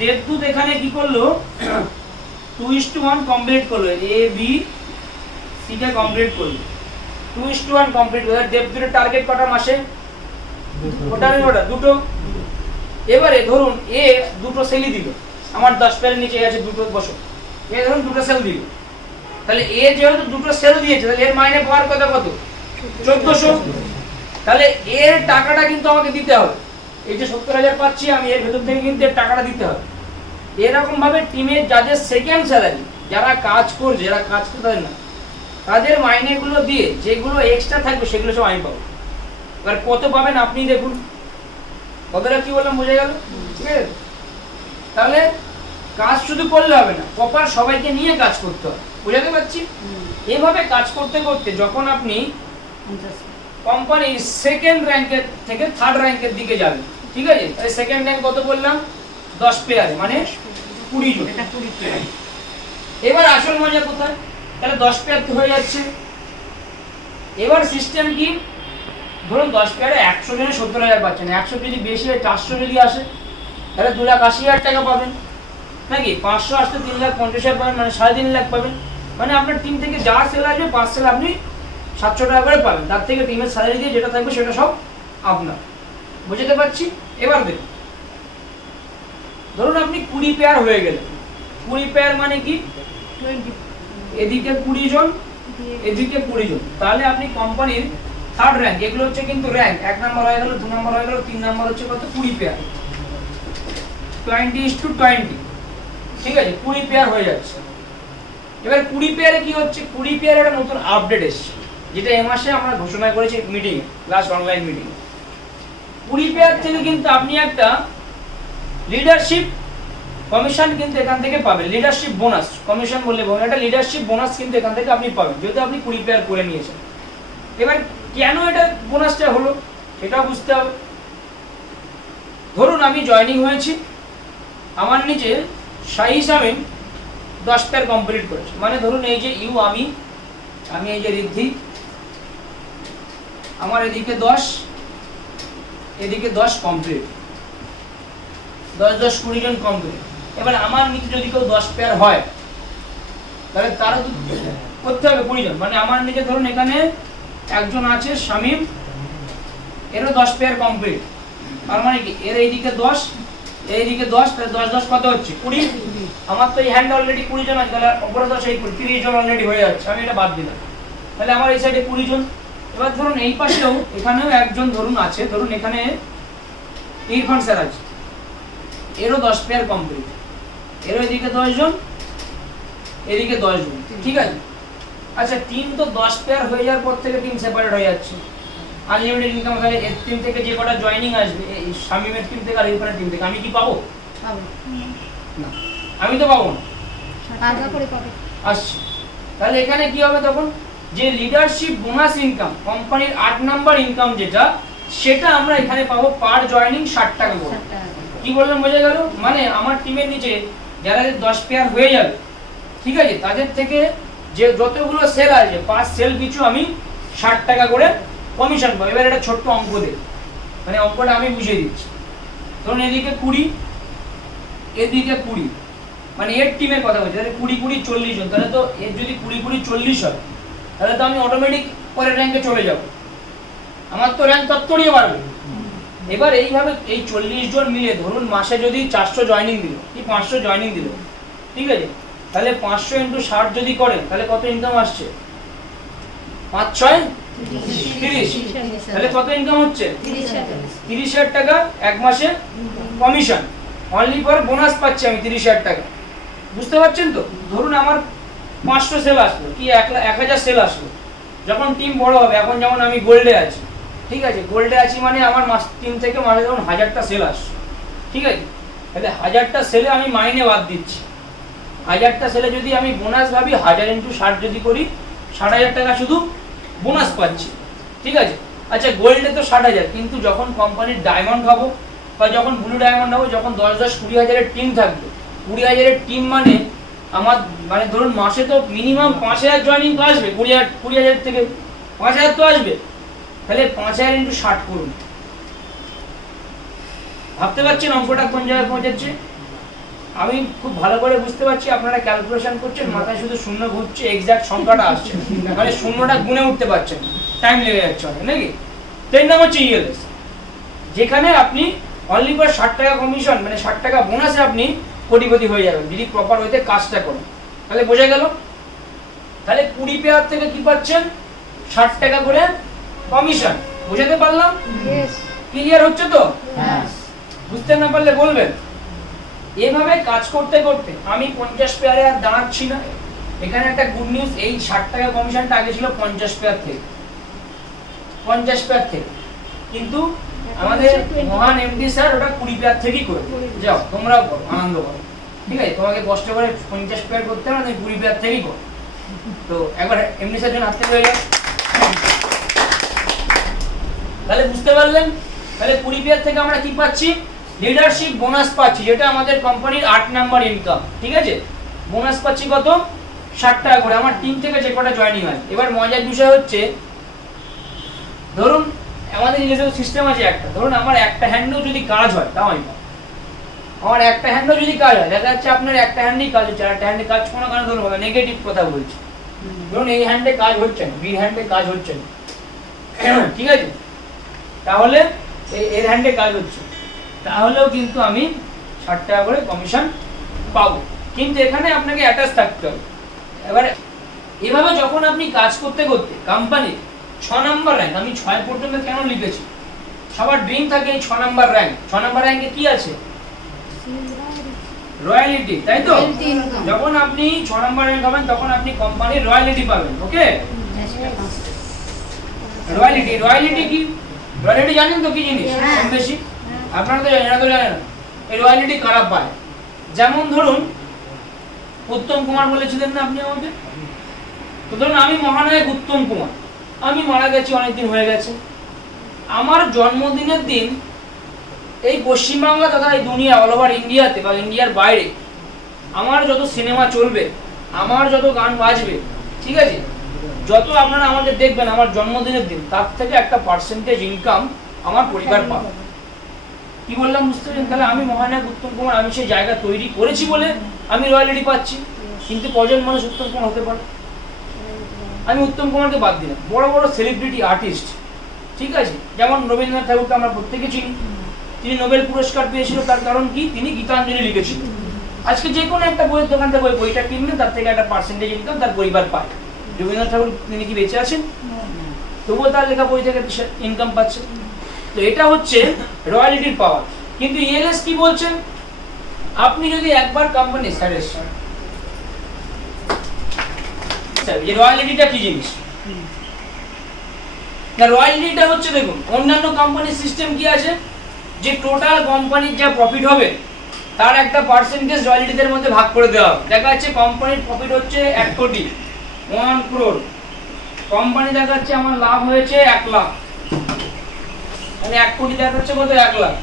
দেবদূত এখানে কি করলো? 2:1 কমপ্লিট করলো, A B C K complete করলো, 2:1 কমপ্লিট করলো। দেবদূতের টার্গেট কটা মাসে? ওটা দুটো। এবারে ধরুন এ দুটো সেলই দিল, আমার 10 পেয়ারের নিচে আছে দুটো, বসো, এ ধরুন দুটো সেল দিল। তাহলে এ যেহেতু দুটো সেল দিয়েছে তাহলে এর মাইনে পাওয়ার কথা কত? 1400। তাহলে এর টাকাটা কিন্তু আমাকে দিতে হবে। এই যে 70,000 পাচ্ছি আমি, এর ভেতর থেকে কিন্তু এর টাকাটা দিতে হবে। এরকম ভাবে টিমের যাদের সেকেন্ড স্যালারি, যারা কাজ করছে, যারা কাজ করতে না, তাদের মাইনেগুলো দিয়ে যেগুলো এক্সট্রা থাকবে সেগুলো সব আমি পাবো। এবার কত পাবেন আপনি দেখুন। কতটা কি বললাম বোঝা গেল? ঠিক আছে। তাহলে কাজ শুধু করলে হবে না, প্রপার সবাইকে নিয়ে কাজ করতে হবে। বুঝাতে পারছি? এইভাবে কাজ করতে করতে যখন আপনি কোম্পানি সেকেন্ড র্যাঙ্কের থেকে থার্ড র্যাঙ্কের দিকে যাবেন, ঠিক আছে, তাই সেকেন্ড র্যাঙ্ক কত বললাম? 10 পেয়ারে, মানে 20 জন। এবার আসল মজা কোথায়? তাহলে 10 পেয়ার তো হয়ে যাচ্ছে। এবার সিস্টেম কি? ধরুন 10 পেয়ারে 100 জনে 70,000 পাচ্ছেন, 100 যদি বেশি হয় 400 যদি আসে তাহলে 2,80,000 টাকা পাবেন নাকি? 500 আসতে 3,50,000 পাবেন, মানে 3.5 লাখ পাবেন। মানে আপনার টিম থেকে যা সেল আসবে 5 সেল আপনি 700 টাকা করে পাবেন, তার থেকে টিমের স্যালারি দিয়ে যেটা থাকবে সেটা সব আপনার। বুঝতে পারছি? এবার দেখুন, ধরুন আপনি 20 পেয়ার হয়ে গেলেন। 20 পেয়ার মানে কি? এদিকে 20 জন, এদিকে 20 জন। তাহলে আপনি কোম্পানির থার্ড র্যাঙ্ক, এগুলো হচ্ছে কিন্তু র্যাঙ্ক, 1 নাম্বার হয়ে গেল, 2 নাম্বার হয়ে গেল, 3 নাম্বার হচ্ছে কত? 20 পেয়ার, 20:20, ঠিক আছে, 20 পেয়ার হয়ে যাচ্ছে। এবার 20 পেয়ারে কি হচ্ছে? 20 পেয়ারে একটা নতুন আপডেট এসেছে, যেটা এই মাসে আমরা ঘোষণা করেছি meeting, last online meeting. 20 pair থেকে কিন্তু আপনি একটা লিডারশিপ কমিশন কিন্তু এখান থেকে পাবেন। লিডারশিপ বোনাস, কমিশন বললে একটা লিডারশিপ বোনাস কিন্তু এখান থেকে আপনি পাবেন, যেহেতু আপনি 20 পেয়ার করে নিয়েছেন। এবার কেন এটা বোনাসটা হলো সেটাও বুঝতে হবে। ধরুন আমি জয়েনিং হয়েছি, আমার নিচে শাহী শামিম 10 পেয়ার কমপ্লিট করেছে, মানে ধরুন এই যে আমি এই যে ঋদ্ধি, আমার এদিকে 10, এদিকে 10 কমপ্লিট, 10-10-20 জন কমপ্লিট। এবার আমার নিচে যদি কেউ 10 পেয়ার হয় তাহলে তারও করতে হবে 20 জন। মানে আমার নিচে ধরুন এখানে একজন আছে শামিম, এরও 10 পেয়ার কমপ্লিট, আর মানে কি এর এইদিকে 10, এইদিকে 10, তাহলে 10-10 কত হচ্ছে? 20। আমার তো এই হ্যান্ড অলরেডি 20 জন আছে, তাহলে উপরে 10 এই 30 জন অলরেডি হয়ে যাচ্ছে, আমি এটা বাদ দিলাম। তাহলে আমার এই সাইডে 20 জন। এবার ধরুন এই পাশেও এখানেও একজন ধরুন আছে, ধরুন এখানে ইরফান স্যার আছে, এরও 10 পেয়ার কমপ্লিট, এরও এদিকে 10 জন, এদিকে 10 জন, ঠিক আছে। আচ্ছা, টিম তো 10 পেয়ার হয়ে যাওয়ার পর থেকে টিম সেপারেট হয়ে যাচ্ছে, আনলিমিটেড ইনকাম। তাহলে এর টিম থেকে যে কটা জয়েনিং আসবে, এই শামিমের টিম থেকে আর ইরফানের টিম থেকে, আমি কি পাবো? না, আমি তো পাবো না, আসছে। তাহলে এখানে কি হবে তখন? যে লিডারশিপ বোনাস ইনকাম, কোম্পানির 8 নাম্বার ইনকাম যেটা, সেটা আমরা এখানে পাবো পার জয়েনিং 60 টাকা করে। কি বললাম বোঝা গেল? মানে আমার টিমের নিচে যারা 10 পেয়ার হয়ে যাবে, ঠিক আছে, তাদের থেকে যে যতগুলো সেল আছে 5 সেল পিছু আমি 60 টাকা করে কমিশন পাবো। এবার এটা ছোট্ট অঙ্ক দে, মানে অঙ্কটা আমি বুঝিয়ে দিচ্ছি। ধরুন এদিকে 20, এদিকে 20, মানে এর টিমের কথা বলছি, তাহলে 20-20 40 জন। তাহলে তো এর যদি 20-20 40 হয় তাহলে তো আমি অটোমেটিক পরের র্যাঙ্কে চলে যাব, আমার তো র্যাঙ্ক তত্ত্বড়িয়ে বাড়বে। এবার এইভাবে এই 40 জন মিলে ধরুন মাসে যদি 400 জয়েনিং দিল কি 500 জয়েনিং দিল, ঠিক আছে, তাহলে 500 ইন্টু 60 যদি করেন তাহলে কত ইনকাম আসছে? 5 6 30। তাহলে কত ইনকাম হচ্ছে? 30,000 টাকা এক মাসে কমিশন। অনলি ফর বোনাস পাচ্ছি আমি 30,000 টাকা। বুঝতে পারছেন তো? ধরুন আমার 500 সেল আসলো কি 1000 সেল আসলো, যখন টিম বড় হবে, এখন যেমন আমি গোল্ডে আছি, ঠিক আছে, গোল্ডে আছি মানে আমার মাস টিম থেকে মাসে যখন 1000টা সেল আসছে, ঠিক আছে, তাহলে 1000টা সেলে আমি মাইনে বাদ দিচ্ছি। 1000টা সেলে যদি আমি বোনাস ভাবি, 1000 ইন্টু 60 যদি করি, 60,000 টাকা শুধু বোনাস পাচ্ছি, ঠিক আছে। আচ্ছা গোল্ডে তো 60,000, কিন্তু যখন কোম্পানির ডায়মন্ড হবো বা যখন ব্লু ডায়মন্ড হবো, যখন 10-10 20,000-এর টিম থাকবে, 20,000-এর টিম মানে আমার মানে ধরুন মাসে তো মিনিমাম 5,000 জয়েনিং তো আসবে, 20,000 থেকে 5,000 তো আসবে। তাহলে 5,000 ইন্টু 60 করুন। ভাবতে পারছেন অঙ্কটা কোন জায়গায় পৌঁছাচ্ছে? আমি খুব ভালো করে বুঝতে পারছি আপনারা ক্যালকুলেশন করছেন, মাথায় শুধু শূন্য ঘুরছে, এক্সাক্ট সংখ্যাটা আসছে, মানে শূন্যটা গুনে উঠতে পারছেন, টাইম লেগে যাচ্ছে অনেক নাকি। তাই নাম হচ্ছে ইএলএস, যেখানে আপনি অনলি ফর 60 টাকা কমিশন, মানে 60 টাকা বোনাসে আপনি কোটিপতি হয়ে যাবেন যদি প্রপার ওয়েতে কাজটা করেন। তাহলে বোঝা গেল? তাহলে 20 পেয়ার থেকে কি পাচ্ছেন? 60 টাকা করে কমিশন। বুঝাতে পারলাম? ক্লিয়ার হচ্ছে তো? বুঝতে না পারলে বলবেন। এভাবে কাজ করতে করতে আমি 50 পেয়ারে আর দাঁড়াচ্ছি না। এখানে একটা গুড নিউজ, এই 60 টাকা কমিশনটা আগে ছিল 50 পেয়ার থেকে, 50 পেয়ার থেকে, কিন্তু আমাদের মহান এমডি স্যার ওটা 20 পেয়ার থেকেই করে। যাও তোমরাও করো, আনন্দ করো, ঠিক আছে, তোমাকে কষ্ট করে 50 পেয়ার করতে হবে না, 20 পেয়ার থেকেই করো। তো একবার এমডি স্যার জন্য হাতে হয়ে যায়। তাহলে বুঝতে পারলেন? তাহলে 20 পেয়ার থেকে আমরা কি পাচ্ছি? লিডারশিপ বোনাস পাচ্ছি, যেটা আমাদের কোম্পানির 8 নাম্বার ইনকাম, ঠিক আছে। বোনাস পাচ্ছি কত? 60 টাকা করে আমার টিম থেকে যে কটা জয়েনিং হয়। এবার মজার বিষয় হচ্ছে, ধরুন আমাদের নিজস্ব সিস্টেম আছে একটা, ধরুন আমার একটা হ্যান্ডও যদি কাজ হয়, তাও আমি পাবো। আমার একটা হ্যান্ডও যদি কাজ হয়, দেখা যাচ্ছে আপনার একটা হ্যান্ডেই কাজ হচ্ছে, একটা হ্যান্ডে কাজ কোনো কারণে ধরুন নেগেটিভ কথা বলছি, ধরুন এই হ্যান্ডে কাজ হচ্ছে না, বি হ্যান্ডে কাজ হচ্ছে না, ঠিক আছে, তাহলে এর হ্যান্ডে কাজ হচ্ছে, তাহলেও কিন্তু আমি 60 টাকা করে কমিশন পাবো। কিন্তু এখানে আপনাকে অ্যাটাচ থাকতে হবে। এবারে এভাবে যখন আপনি কাজ করতে করতে কোম্পানি 6 নাম্বার র্যাঙ্ক, আমি 6 পর্যন্ত কেন লিখেছি? সবার ড্রিম থাকে এই 6 নাম্বার র্যাঙ্ক। 6 নাম্বার র্যাঙ্কে কি আছে? রয়্যালিটি, তাই তো? যখন আপনি 6 নাম্বার র্যাঙ্ক হবেন তখন আপনি কোম্পানির রয়্যালিটি পাবেন। ওকে, রয়্যালিটি, রয়্যালিটি কি? রয়্যালিটি জানেন তো কি জিনিস? কম বেশি আপনারা তো জানেন, তো জানেন না। এই রয়্যালিটি কারা পায়? যেমন ধরুন উত্তম কুমার বলেছিলেন না আপনি আমাকে, তো ধরুন আমি মহানায়ক উত্তম কুমার, আমি মারা গেছি, অনেকদিন হয়ে গেছে, আমার জন্মদিনের দিন এই পশ্চিমবাংলা তথা এই দুনিয়া অল ওভার ইন্ডিয়াতে বা ইন্ডিয়ার বাইরে আমার যত সিনেমা চলবে, আমার যত গান বাজবে, ঠিক আছে, যত আপনারা আমাকে দেখবেন আমার জন্মদিনের দিন, তার থেকে একটা পার্সেন্টেজ ইনকাম আমার পরিবার পাবে। কি বললাম বুঝতে পারছেন? তাহলে আমি মহানায়ক উত্তম কুমার, আমি সেই জায়গা তৈরি করেছি বলে আমি রয়্যালিটি পাচ্ছি। কিন্তু কজন মানুষ উত্তম কুমার হতে পারে? আমি উত্তম কুমারকে বাদ দিলাম, বড় বড় সেলিব্রিটি আর্টিস্ট, ঠিক আছে, যেমন রবীন্দ্রনাথ ঠাকুরকে আমরা প্রত্যেকে চিনি, তিনি নোবেল পুরস্কার পেয়েছিল, তার কারণ কি? তিনি গীতাঞ্জলি লিখেছিলেন। আজকে যে কোনো একটা বইয়ের দোকান থেকে বইটা কিনবেন, তার থেকে একটা পার্সেন্টেজ ইনকাম তার পরিবার পায়। রবীন্দ্রনাথ ঠাকুর তিনি কি বেঁচে আছেন? তবুও তার লেখা বই থেকে ইনকাম পাচ্ছে। তো এটা হচ্ছে রয়্যালিটির পাওয়ার। কিন্তু ইএলএস কি বলছেন? আপনি যদি একবার কোম্পানি সাজেশন, এই রয়্যালিটিটা কি জিনিস? না, রয়্যালিটিটা হচ্ছে, দেখুন অন্যান্য কোম্পানির সিস্টেম কি আছে, যে টোটাল কোম্পানির যা প্রফিট হবে তার একটা পার্সেন্টেজ রয়্যালিটিদের মধ্যে ভাগ করে দেওয়া হবে। দেখা যাচ্ছে কোম্পানির প্রফিট হচ্ছে 1 কোটি, 1 crore, কোম্পানি দেখাচ্ছে আমার লাভ হয়েছে 1 লাখ, মানে 1 কোটি দেখা হচ্ছে কত? 1 লাখ।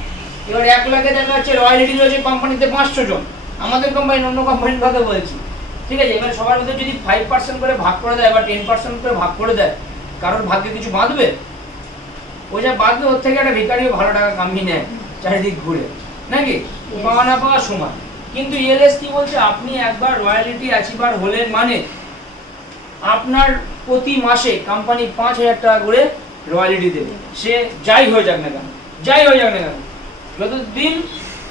এবার 1 লাখে দেখা যাচ্ছে রয়্যালিটি রয়েছে কোম্পানিতে 500 জন, আমাদের কোম্পানি অন্য কোম্পানির কথা বলছি, ঠিক আছে। এবার সবার মধ্যে যদি 5% করে ভাগ করে দেয় বা 10% করে ভাগ করে দেয়, কারোর ভাগ্যে কিছু বাঁধবে? ওই যা বাঁধবে ওর থেকে একটা ভিখারিও ভালো টাকা কামিয়ে নেয় চারিদিক ঘুরে, নাকি? পাওয়া না পাওয়া সমান। কিন্তু ইএলএস কি বলছে? আপনি একবার রয়্যালিটি অ্যাচিভার হলেন মানে আপনার প্রতি মাসে কোম্পানি 5,000 টাকা করে রয়্যালিটি দেবে, সে যাই হয়ে যাক না কেন, যাই হয়ে যাক না কেন, যতদিন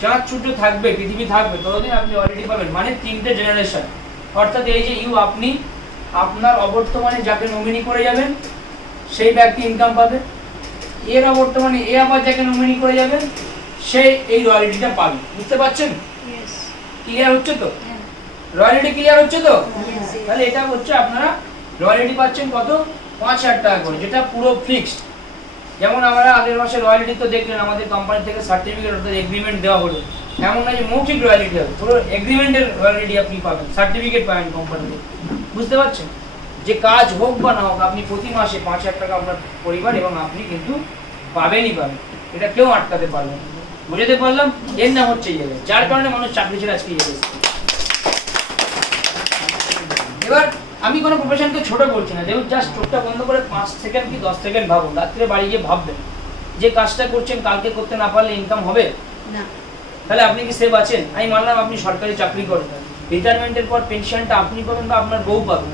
চাঁদ সূর্য থাকবে, পৃথিবী থাকবে, ততদিন আপনি রয়্যালিটি পাবেন। মানে 3টে জেনারেশন, অর্থাৎ এই যে ইউ আপনি আপনার অবর্তমানে যাকে নমিনি করে যাবেন সেই ব্যক্তি ইনকাম পাবে, এর অবর্তমানে এ আবার যাকে নমিনি করে যাবেন সেই এই রয়্যালটিটা পাবে। বুঝতে পারছেন? ক্লিয়ার হচ্ছে তো? রয়্যালটি ক্লিয়ার হচ্ছে তো? তাহলে এটা হচ্ছে আপনারা রয়্যালটি পাচ্ছেন কত? 5,000 টাকা করে, যেটা পুরো ফিক্সড। যেমন আমরা আগের মাসে রয়্যালটি তো দেখলেন, আমাদের কোম্পানি থেকে সার্টিফিকেট অর্থাৎ এগ্রিমেন্ট দেওয়া হলো। এমন না যে মৌখিক রয়্যালটি হবে, পুরো এগ্রিমেন্টের রয়্যালটি আপনি পাবেন, সার্টিফিকেট পাবেন কোম্পানি থেকে। বুঝতে পারছেন? যে কাজ হোক বা না হোক আপনি প্রতি মাসে 5,000 টাকা আপনার পরিবার এবং আপনি কিন্তু পাবেনই পাবেন, এটা কেউ আটকাতে পারবে না। বুঝতে পারলাম? এর নাম হচ্ছে ইএলএস, যার কারণে মানুষ চাকরি ছেড়ে আজকে ইএলএস। এবার আমি কোনো প্রফেশনকে ছোট করছি না, যেমন জাস্ট চোখটা বন্ধ করে 5 সেকেন্ড কি 10 সেকেন্ড ভাবুন, রাত্রে বাড়ি গিয়ে ভাববেন যে কাজটা করছেন কালকে করতে না পারলে ইনকাম হবে না, তাহলে আপনি কি সেভ আছেন? আমি মানলাম আপনি সরকারি চাকরি করেন, রিটায়ারমেন্টের পর পেনশনটা আপনি পাবেন বা আপনার বউ পাবেন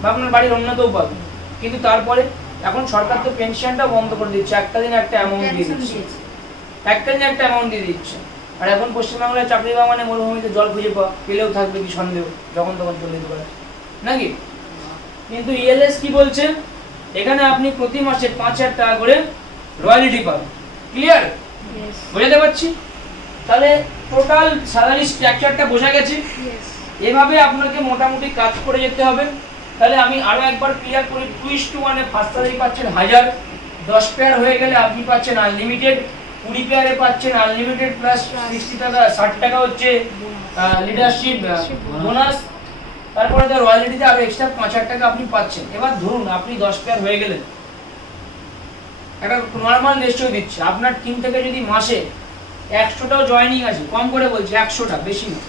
বা আপনার বাড়ির অন্য কেউ পাবেন, কিন্তু তারপরে এখন সরকার তো পেনশনটা বন্ধ করে দিচ্ছে, একটা দিনে একটা অ্যামাউন্ট দিয়ে দিচ্ছে, একটা দিনে একটা অ্যামাউন্ট দিয়ে দিচ্ছে। আর এখন পশ্চিমবাংলায় চাকরি পাওয়া মানে মরুভূমিতে জল খুঁজে পাওয়া, পেলেও থাকবে কি সন্দেহ, যখন তখন চলে যেতে পারে নাকি? কিন্তু ইএলএস কি বলছে, এখানে আপনি প্রতি মাসে 5,000 টাকা করে রয়্যালটি পাবেন। ক্লিয়ার? বোঝাতে পারছি? তাহলে টোটাল স্যালারি স্ট্রাকচারটা বোঝা গেছে। এভাবে আপনাকে মোটামুটি কাজ করে যেতে হবে। তাহলে আমি আরো একবার ক্লিয়ার করি, 2:1 ফার্স্ট স্যালারি পাচ্ছেন 1000, 10 পেয়ার হয়ে গেলে আপনি পাচ্ছেন আনলিমিটেড, 20 পেয়ারে পাচ্ছেন আনলিমিটেড প্লাস 60 টাকা 60 টাকা হচ্ছে লিডারশিপ বোনাস, তারপরে তো রয়্যালটিতে আরো এক্সট্রা 5,000 টাকা আপনি পাচ্ছেন। এবার ধরুন আপনি 10 পেয়ার হয়ে গেলেন, একটা নরমাল রেশিও দিচ্ছে, আপনার টিম থেকে যদি মাসে 100টাও জয়েনিং আছে, কম করে বলছি 100টা, বেশি না,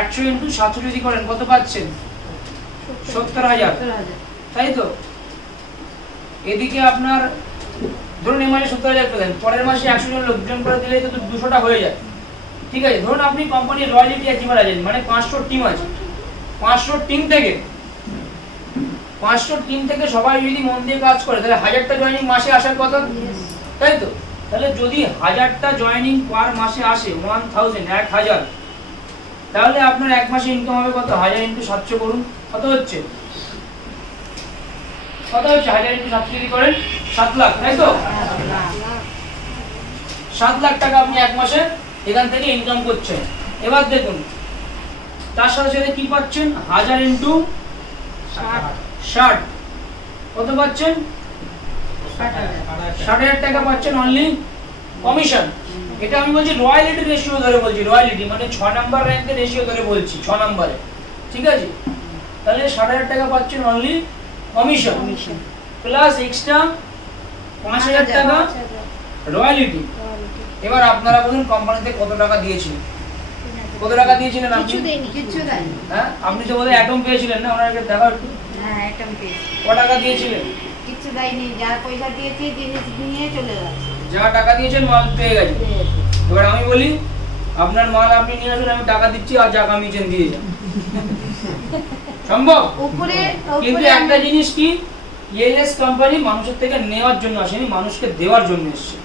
100 ইন্টু 700 যদি করেন কত পাচ্ছেন? 70,000, তাই তো? এদিকে আপনার ধরুন এই মাসে 70,000 পেলেন, পরের মাসে 100 জন লোকজন করে দিলে তো 200টা হয়ে যায়। ঠিক আছে, ধরুন আপনি কোম্পানির রয়্যালটি অ্যাচিভার আছেন, মানে 500 টিম আছে, 500 টিম থেকে সবাই যদি মন দিয়ে কাজ করে তাহলে 1000টা জয়েনিং মাসে আসার কথা, তাই তো? তাহলে যদি 1000টা জয়েনিং পার মাসে আসে 1000, তাহলে আপনার এক মাসে ইনকাম হবে কত? 1000 ইন্টু 700 করুন, কত হচ্ছে? 1000 ইন্টু 700 যদি করেন 7 লাখ, তাই তো? 7 লাখ টাকা আপনি এক মাসে এখান থেকে ইনকাম করছেন। এবার দেখুন তার সাথে সাথে কি পাচ্ছেন? 1000 ইন্টু 60 কত পাচ্ছেন? 60,000 টাকা পাচ্ছেন অনলি কমিশন। এটা আমি বলছি রয়্যালটি রেশিও ধরে বলছি, রয়্যালটি মানে 6 নাম্বার র্যাঙ্কের রেশিও ধরে বলছি, 6 নম্বরে, ঠিক আছে? তাহলে 60,000 টাকা পাচ্ছেন অনলি কমিশন প্লাস এক্সট্রা 5,000 টাকা রয়্যালটি। এবার আপনারা বলুন কোম্পানিতে কত টাকা দিয়েছিলেন? কত টাকা দিয়েছিলেন আপনি? কিছু দেয়নি। হ্যাঁ, আপনি তো বলে অ্যাটম পেয়েছিলেন না, ওনাকে দেখা একটু। হ্যাঁ, অ্যাটম পেয়েছি। কত টাকা দিয়েছিলেন? কিছু দেয়নি, যা পয়সা দিয়েছি জিনিস নিয়ে চলে গেছে, যা টাকা দিয়েছেন মাল পেয়ে গেছে। এবার আমি বলি আপনার মাল আপনি নিয়ে আসুন, আমি টাকা দিচ্ছি আর যা কমিশন দিয়ে যান, সম্ভব? কিন্তু একটা জিনিস কি, ইএলএস কোম্পানি মানুষের থেকে নেওয়ার জন্য আসেনি, মানুষকে দেওয়ার জন্য এসেছে।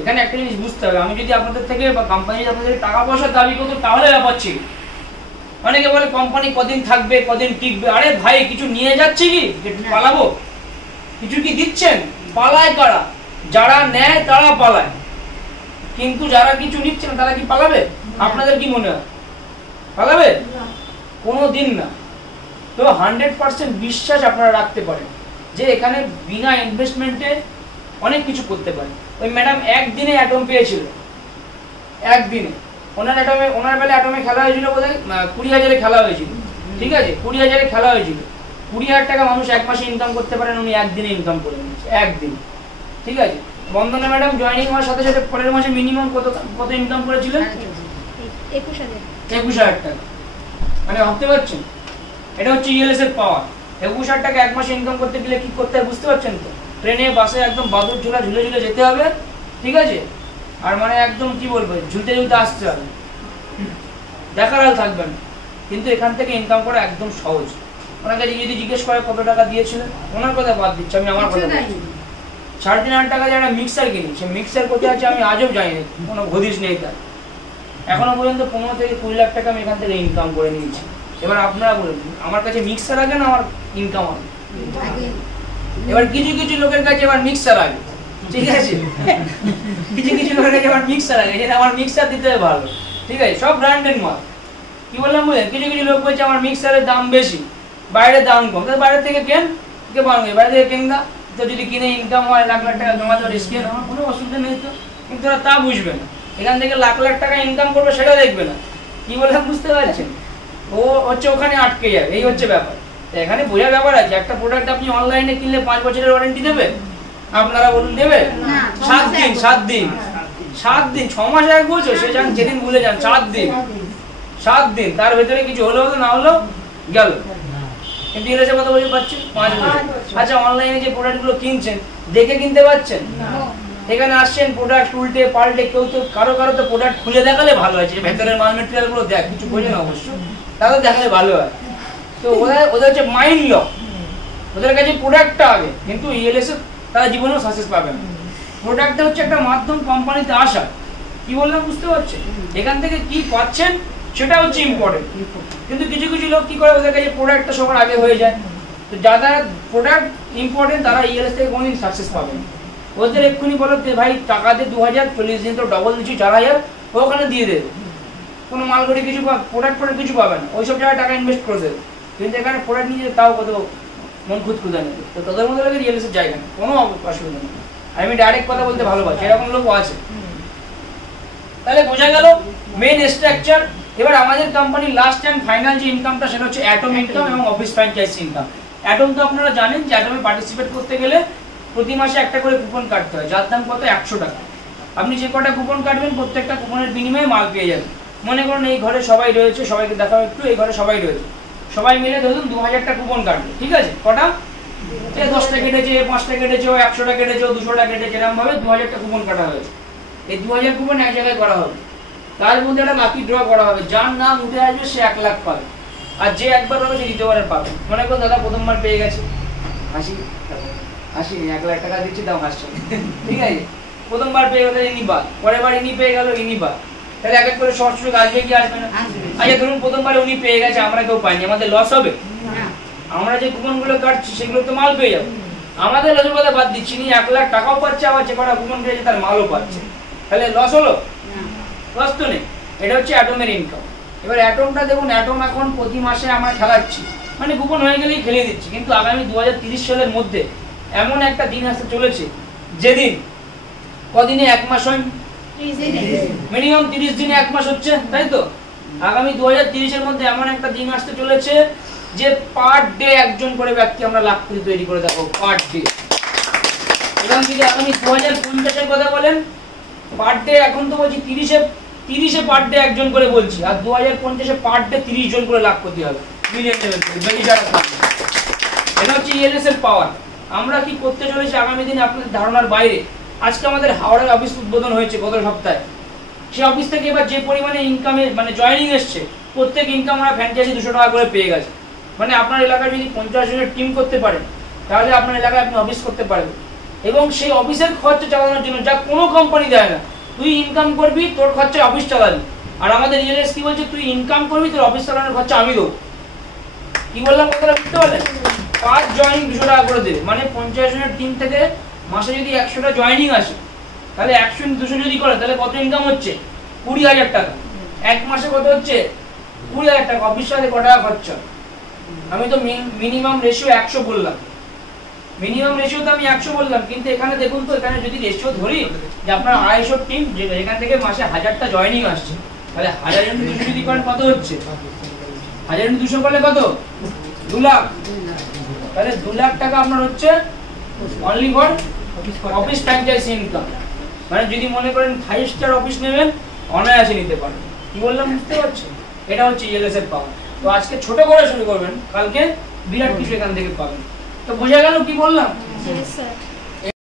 এখানে একটা জিনিস বুঝতে হবে, আমি যদি আপনাদের থেকে বা কোম্পানি আপনাদের টাকা পয়সা দাবি করতো তাহলে ব্যাপার ছিল। অনেকে বলে কোম্পানি কদিন থাকবে, কদিন টিকবে। আরে ভাই, কিছু নিয়ে যাচ্ছে কি পালাবো? কিছু কি দিচ্ছেন? পালায় কারা? যারা নেয় তারা পালায়, কিন্তু যারা কিছু নিচ্ছে না তারা কি পালাবে? আপনাদের কি মনে হয় পালাবে? কোনোদিন না। তো 100% বিশ্বাস আপনারা রাখতে পারেন যে এখানে বিনা ইনভেস্টমেন্টে অনেক কিছু করতে পারেন। ওই ম্যাডাম একদিনে অ্যাটম পেয়েছিল, একদিনে। ওনার বেলা অ্যাটমে খেলা হয়েছিল বোধহয় 20,000-এ খেলা হয়েছিল, ঠিক আছে? 20,000-এ খেলা হয়েছিল, 20,000 টাকা মানুষ এক মাসে ইনকাম করতে পারেন, উনি একদিনে ইনকাম করে নিয়েছে, একদিন, ঠিক আছে? বন্দনা ম্যাডাম জয়েনিং হওয়ার সাথে সাথে পরের মাসে মিনিমাম কত ইনকাম করেছিলেন? 21,000 টাকা। মানে ভাবতে পারছেন, এটা হচ্ছে ইএলএস এর পাওয়ার। 21,000 টাকা এক মাসে ইনকাম করতে গেলে কি করতে হয় বুঝতে পারছেন তো? ট্রেনে বাসে একদম বাদুর ঝুলে ঝুলে যেতে হবে, ঠিক আছে? আর মানে একদম কি বলবো, ঝুলতে ঝুলতে আসতে হবে, দেখার হাল থাকবেন। কিন্তু এখান থেকে ইনকাম করা একদম সহজ। ওনাকে যদি জিজ্ঞেস করে কত টাকা দিয়েছিলেন, ওনার কথা বাদ দিচ্ছে, আমি আমার কথা বলছি। 3,500 টাকা যারা মিক্সার কিনি, সে মিক্সার কোথায় আছে আমি আজও জানি না, কোনো হদিস নেই তার। এখনো পর্যন্ত 15 থেকে 20 লাখ টাকা আমি এখান থেকে ইনকাম করে নিয়েছি, এবার আপনারা বলুন আমার কাছে মিক্সার আগে না আমার ইনকাম আগে? এবার কিছু কিছু লোকের কাছে এবার মিক্সার আগে, ঠিক আছে? কিছু কিছু লোকের কাছে আবার মিক্সার আগে, যেটা আমার মিক্সার দিতে ভালো, ঠিক আছে? সব ব্র্যান্ডেড মাল। কি বললাম বুঝলেন? কিছু কিছু লোক বলছে আমার মিক্সারের দাম বেশি, বাইরের দাম কম, তাহলে বাইরে থেকে কেন, কে বানাবে? বাইরে থেকে কেন না, তো যদি কিনে ইনকাম হয় লাখ লাখ টাকা জমা দেওয়ার রিস্ক আমার কোনো অসুবিধা নেই তো। কিন্তু ওরা তা বুঝবে না, এখান থেকে লাখ লাখ টাকা ইনকাম করবে সেটা দেখবে না। কি বললাম বুঝতে পারছেন? ও হচ্ছে ওখানে আটকে যাবে, এই হচ্ছে ব্যাপার। এখানে বোঝার ব্যাপার আছে, একটা প্রোডাক্ট আপনি অনলাইনে কিনলে 5 বছরের ওয়ারেন্টি দেবে? আপনারা বলুন দেবে? 7 দিন 7 দিন 7 দিন 6 মাস এক বছর, সে যান যেদিন ভুলে যান, 7 দিন 7 দিন, তার ভেতরে কিছু হলো না হলো গেল। কিন্তু ইংরেজির কথা বলতে পারছেন 5 বছর। আচ্ছা অনলাইনে যে প্রোডাক্টগুলো কিনছেন দেখে কিনতে পারছেন? এখানে আসছেন প্রোডাক্ট উল্টে পাল্টে, কেউ তো কারো কারো তো প্রোডাক্ট খুলে দেখালে ভালো হয়, যে ভেতরের মাল মেটেরিয়াল গুলো দেখ, কিছু বোঝে না অবশ্য, তাহলে দেখালে ভালো হয়। তো ওদের হচ্ছে মাইন্ড লক, ওদের কাছে প্রোডাক্টটা আগে, কিন্তু ইএলএস তারা জীবনেও সাকসেস পাবে না। প্রোডাক্টটা হচ্ছে একটা মাধ্যম কোম্পানিতে আসা। কি বললাম বুঝতে পারছেন? এখান থেকে কি পাচ্ছেন সেটা হচ্ছে ইম্পর্টেন্ট। কিন্তু কিছু কিছু লোক কি করে, ওদের কাছে প্রোডাক্টটা সবার আগে হয়ে যায়। তো যারা প্রোডাক্ট ইম্পর্টেন্ট তারা ইএলএস থেকে কোনোদিন সাকসেস পাবে না। ওদের এক্ষুনি বলো যে ভাই টাকা দিয়ে 2000, 40 দিন তো ডবল দিচ্ছি 4000, ওখানে দিয়ে দেবে, কোনো মালগাড়ি কিছু প্রোডাক্ট কিছু পাবে না, ওইসব জায়গায় টাকা ইনভেস্ট করে দেবে। কিন্তু এখানে প্রোডাক্ট নিয়ে তাও কত মন খুঁতখুঁতা নেবে, তো তাদের মধ্যে লাগে রিয়েলিস্টের জায়গা নেই, কোনো অসুবিধা নেই। আমি ডাইরেক্ট কথা বলতে ভালোবাসি, এরকম লোকও আছে। তাহলে বোঝা গেল মেইন স্ট্রাকচার। এবার আমাদের কোম্পানির লাস্ট এন্ড ফাইনাল যে ইনকামটা সেটা হচ্ছে অ্যাটম ইনকাম এবং অফিস ফ্র্যাঞ্চাইজি ইনকাম। অ্যাটম তো আপনারা জানেন যে অ্যাটমে পার্টিসিপেট করতে গেলে প্রতি মাসে একটা করে কুপন কাটতে হয়, যার দাম কত 100 টাকা। আপনি যে কটা কুপন কাটবেন প্রত্যেকটা কুপনের বিনিময়ে মাল পেয়ে যাবেন। মনে করুন এই ঘরে সবাই রয়েছে, সবাইকে দেখাও একটু, এই ঘরে সবাই রয়েছে, সবাই মিলে ধরুন 2000টা কুপন কাটবে, ঠিক আছে? কটা? 10টা কেটেছে, 5টা কেটেছে, 100টা কেটেছে, 200টা কেটেছে, এরকম ভাবে 2000টা কুপন কাটা হয়েছে। এই 2000 কুপন এক জায়গায় করা হবে, তার মধ্যে একটা লাকি ড্র করা হবে, যার নাম উঠে আসবে সে 1 লাখ পাবে, আর যে একবার পাবে সে দ্বিতীয়বারের পাবে। মনে করুন দাদা প্রথমবার পেয়ে গেছে, হাসি হাসি 1 লাখ টাকা দিচ্ছি দাও হাসছে, ঠিক আছে? প্রথমবার পেয়ে গেলে ইনি বাদ, পরের বার ইনি পেয়ে গেল ইনি বাদ, তাহলে এক এক করে শর্ট সুযোগ আসবে কি আসবে না? আচ্ছা ধরুন প্রথমবার উনি পেয়ে গেছে, আমরা কেউ পাইনি, আমাদের লস হবে? আমরা যে কুপনগুলো কাটছি সেগুলো তো মাল পেয়ে যাবে, আমাদের লসের কথা বাদ দিচ্ছি, নি 1 লাখ টাকাও পাচ্ছে, আবার যে কটা কুপন পেয়েছে তার মালও পাচ্ছে, তাহলে লস হলো? লস তো নেই। এটা হচ্ছে অ্যাটমের ইনকাম। এবার অ্যাটমটা দেখুন, অ্যাটম এখন প্রতি মাসে আমরা খেলাচ্ছি, মানে কুপন হয়ে গেলেই খেলে দিচ্ছি, কিন্তু আগামী 2030 সালের মধ্যে এমন একটা দিন আসতে চলেছে যেদিন কদিনে 1 মাস হয়, মিনিমাম 30 দিনে 1 মাস হচ্ছে, তাই তো? আগামী 2030 এর মধ্যে এমন একটা দিন আসতে চলেছে যে পার ডে একজন করে ব্যক্তি আমরা লাখ কোটি তৈরি করে দেবো, পার ডে। এবং যদি আগামী 2050 এর কথা বলেন, পার ডে এখন তো বলছি 30-এ পার ডে একজন করে বলছি, আর 2050-এ পার ডে 30 জন করে লাখ কোটি হবে, মিলিয়ন লেভেল করে বেশি টাকা থাকবে। এটা হচ্ছে ইএলএস এর পাওয়ার। আমরা কি করতে চলেছি আগামী দিনে আপনাদের ধারণার বাইরে। আজকে আমাদের হাওড়ার অফিস উদ্বোধন হয়েছে গত সপ্তাহে, সেই অফিস থেকে এবার যে পরিমাণে ইনকামে মানে জয়েনিং এসছে, প্রত্যেক ইনকাম আমরা ফ্র্যাঞ্চাইজি 200 টাকা করে পেয়ে গেছে। মানে আপনার এলাকায় যদি 50 জনের টিম করতে পারেন, তাহলে আপনার এলাকায় আপনি অফিস করতে পারবেন। এবং সেই অফিসের খরচা চালানোর জন্য যা কোনো কোম্পানি দেয় না, তুই ইনকাম করবি, তোর খরচায় অফিস চালাবি। আর আমাদের ইএলএস কি বলছে, তুই ইনকাম করবি, তোর অফিস চালানোর খরচা আমি দেবো। কি বললাম কথাটা বুঝতে পারলেন? 5 জয়েনিং 200 টাকা করে দেবে, মানে 50 জনের টিম থেকে মাসে যদি 100টা জয়েনিং আসে, তাহলে 100-200 যদি করে তাহলে কত ইনকাম হচ্ছে? 20,000 টাকা। এক মাসে কত হচ্ছে? 20,000 টাকা। অফিস সাথে কত টাকা খরচা? আমি তো মিনিমাম রেশিও 100 বললাম, মিনিমাম রেশিও তো আমি 100 বললাম, কিন্তু এখানে দেখুন তো, এখানে যদি রেশিও ধরি যে আপনার 250 টিম, যেখান থেকে মাসে 1000টা জয়েনিং আসছে, তাহলে 1000-200 যদি করেন কত হচ্ছে? 1000-200 করলে কত? 2 লাখ। তাহলে 2 লাখ টাকা আপনার হচ্ছে only for office franchise income. মানে যদি মনে করেন 5 স্টার অফিস নেবেন, অনায়াসে নিতে পারেন। কি বললাম বুঝতে পারছেন? এটা হচ্ছে ইএলএস এর পাওয়ার। তো আজকে ছোট করে শুরু করবেন, কালকে বিরাট কিছু এখান থেকে পাবেন। তো বোঝা গেল কি বললাম?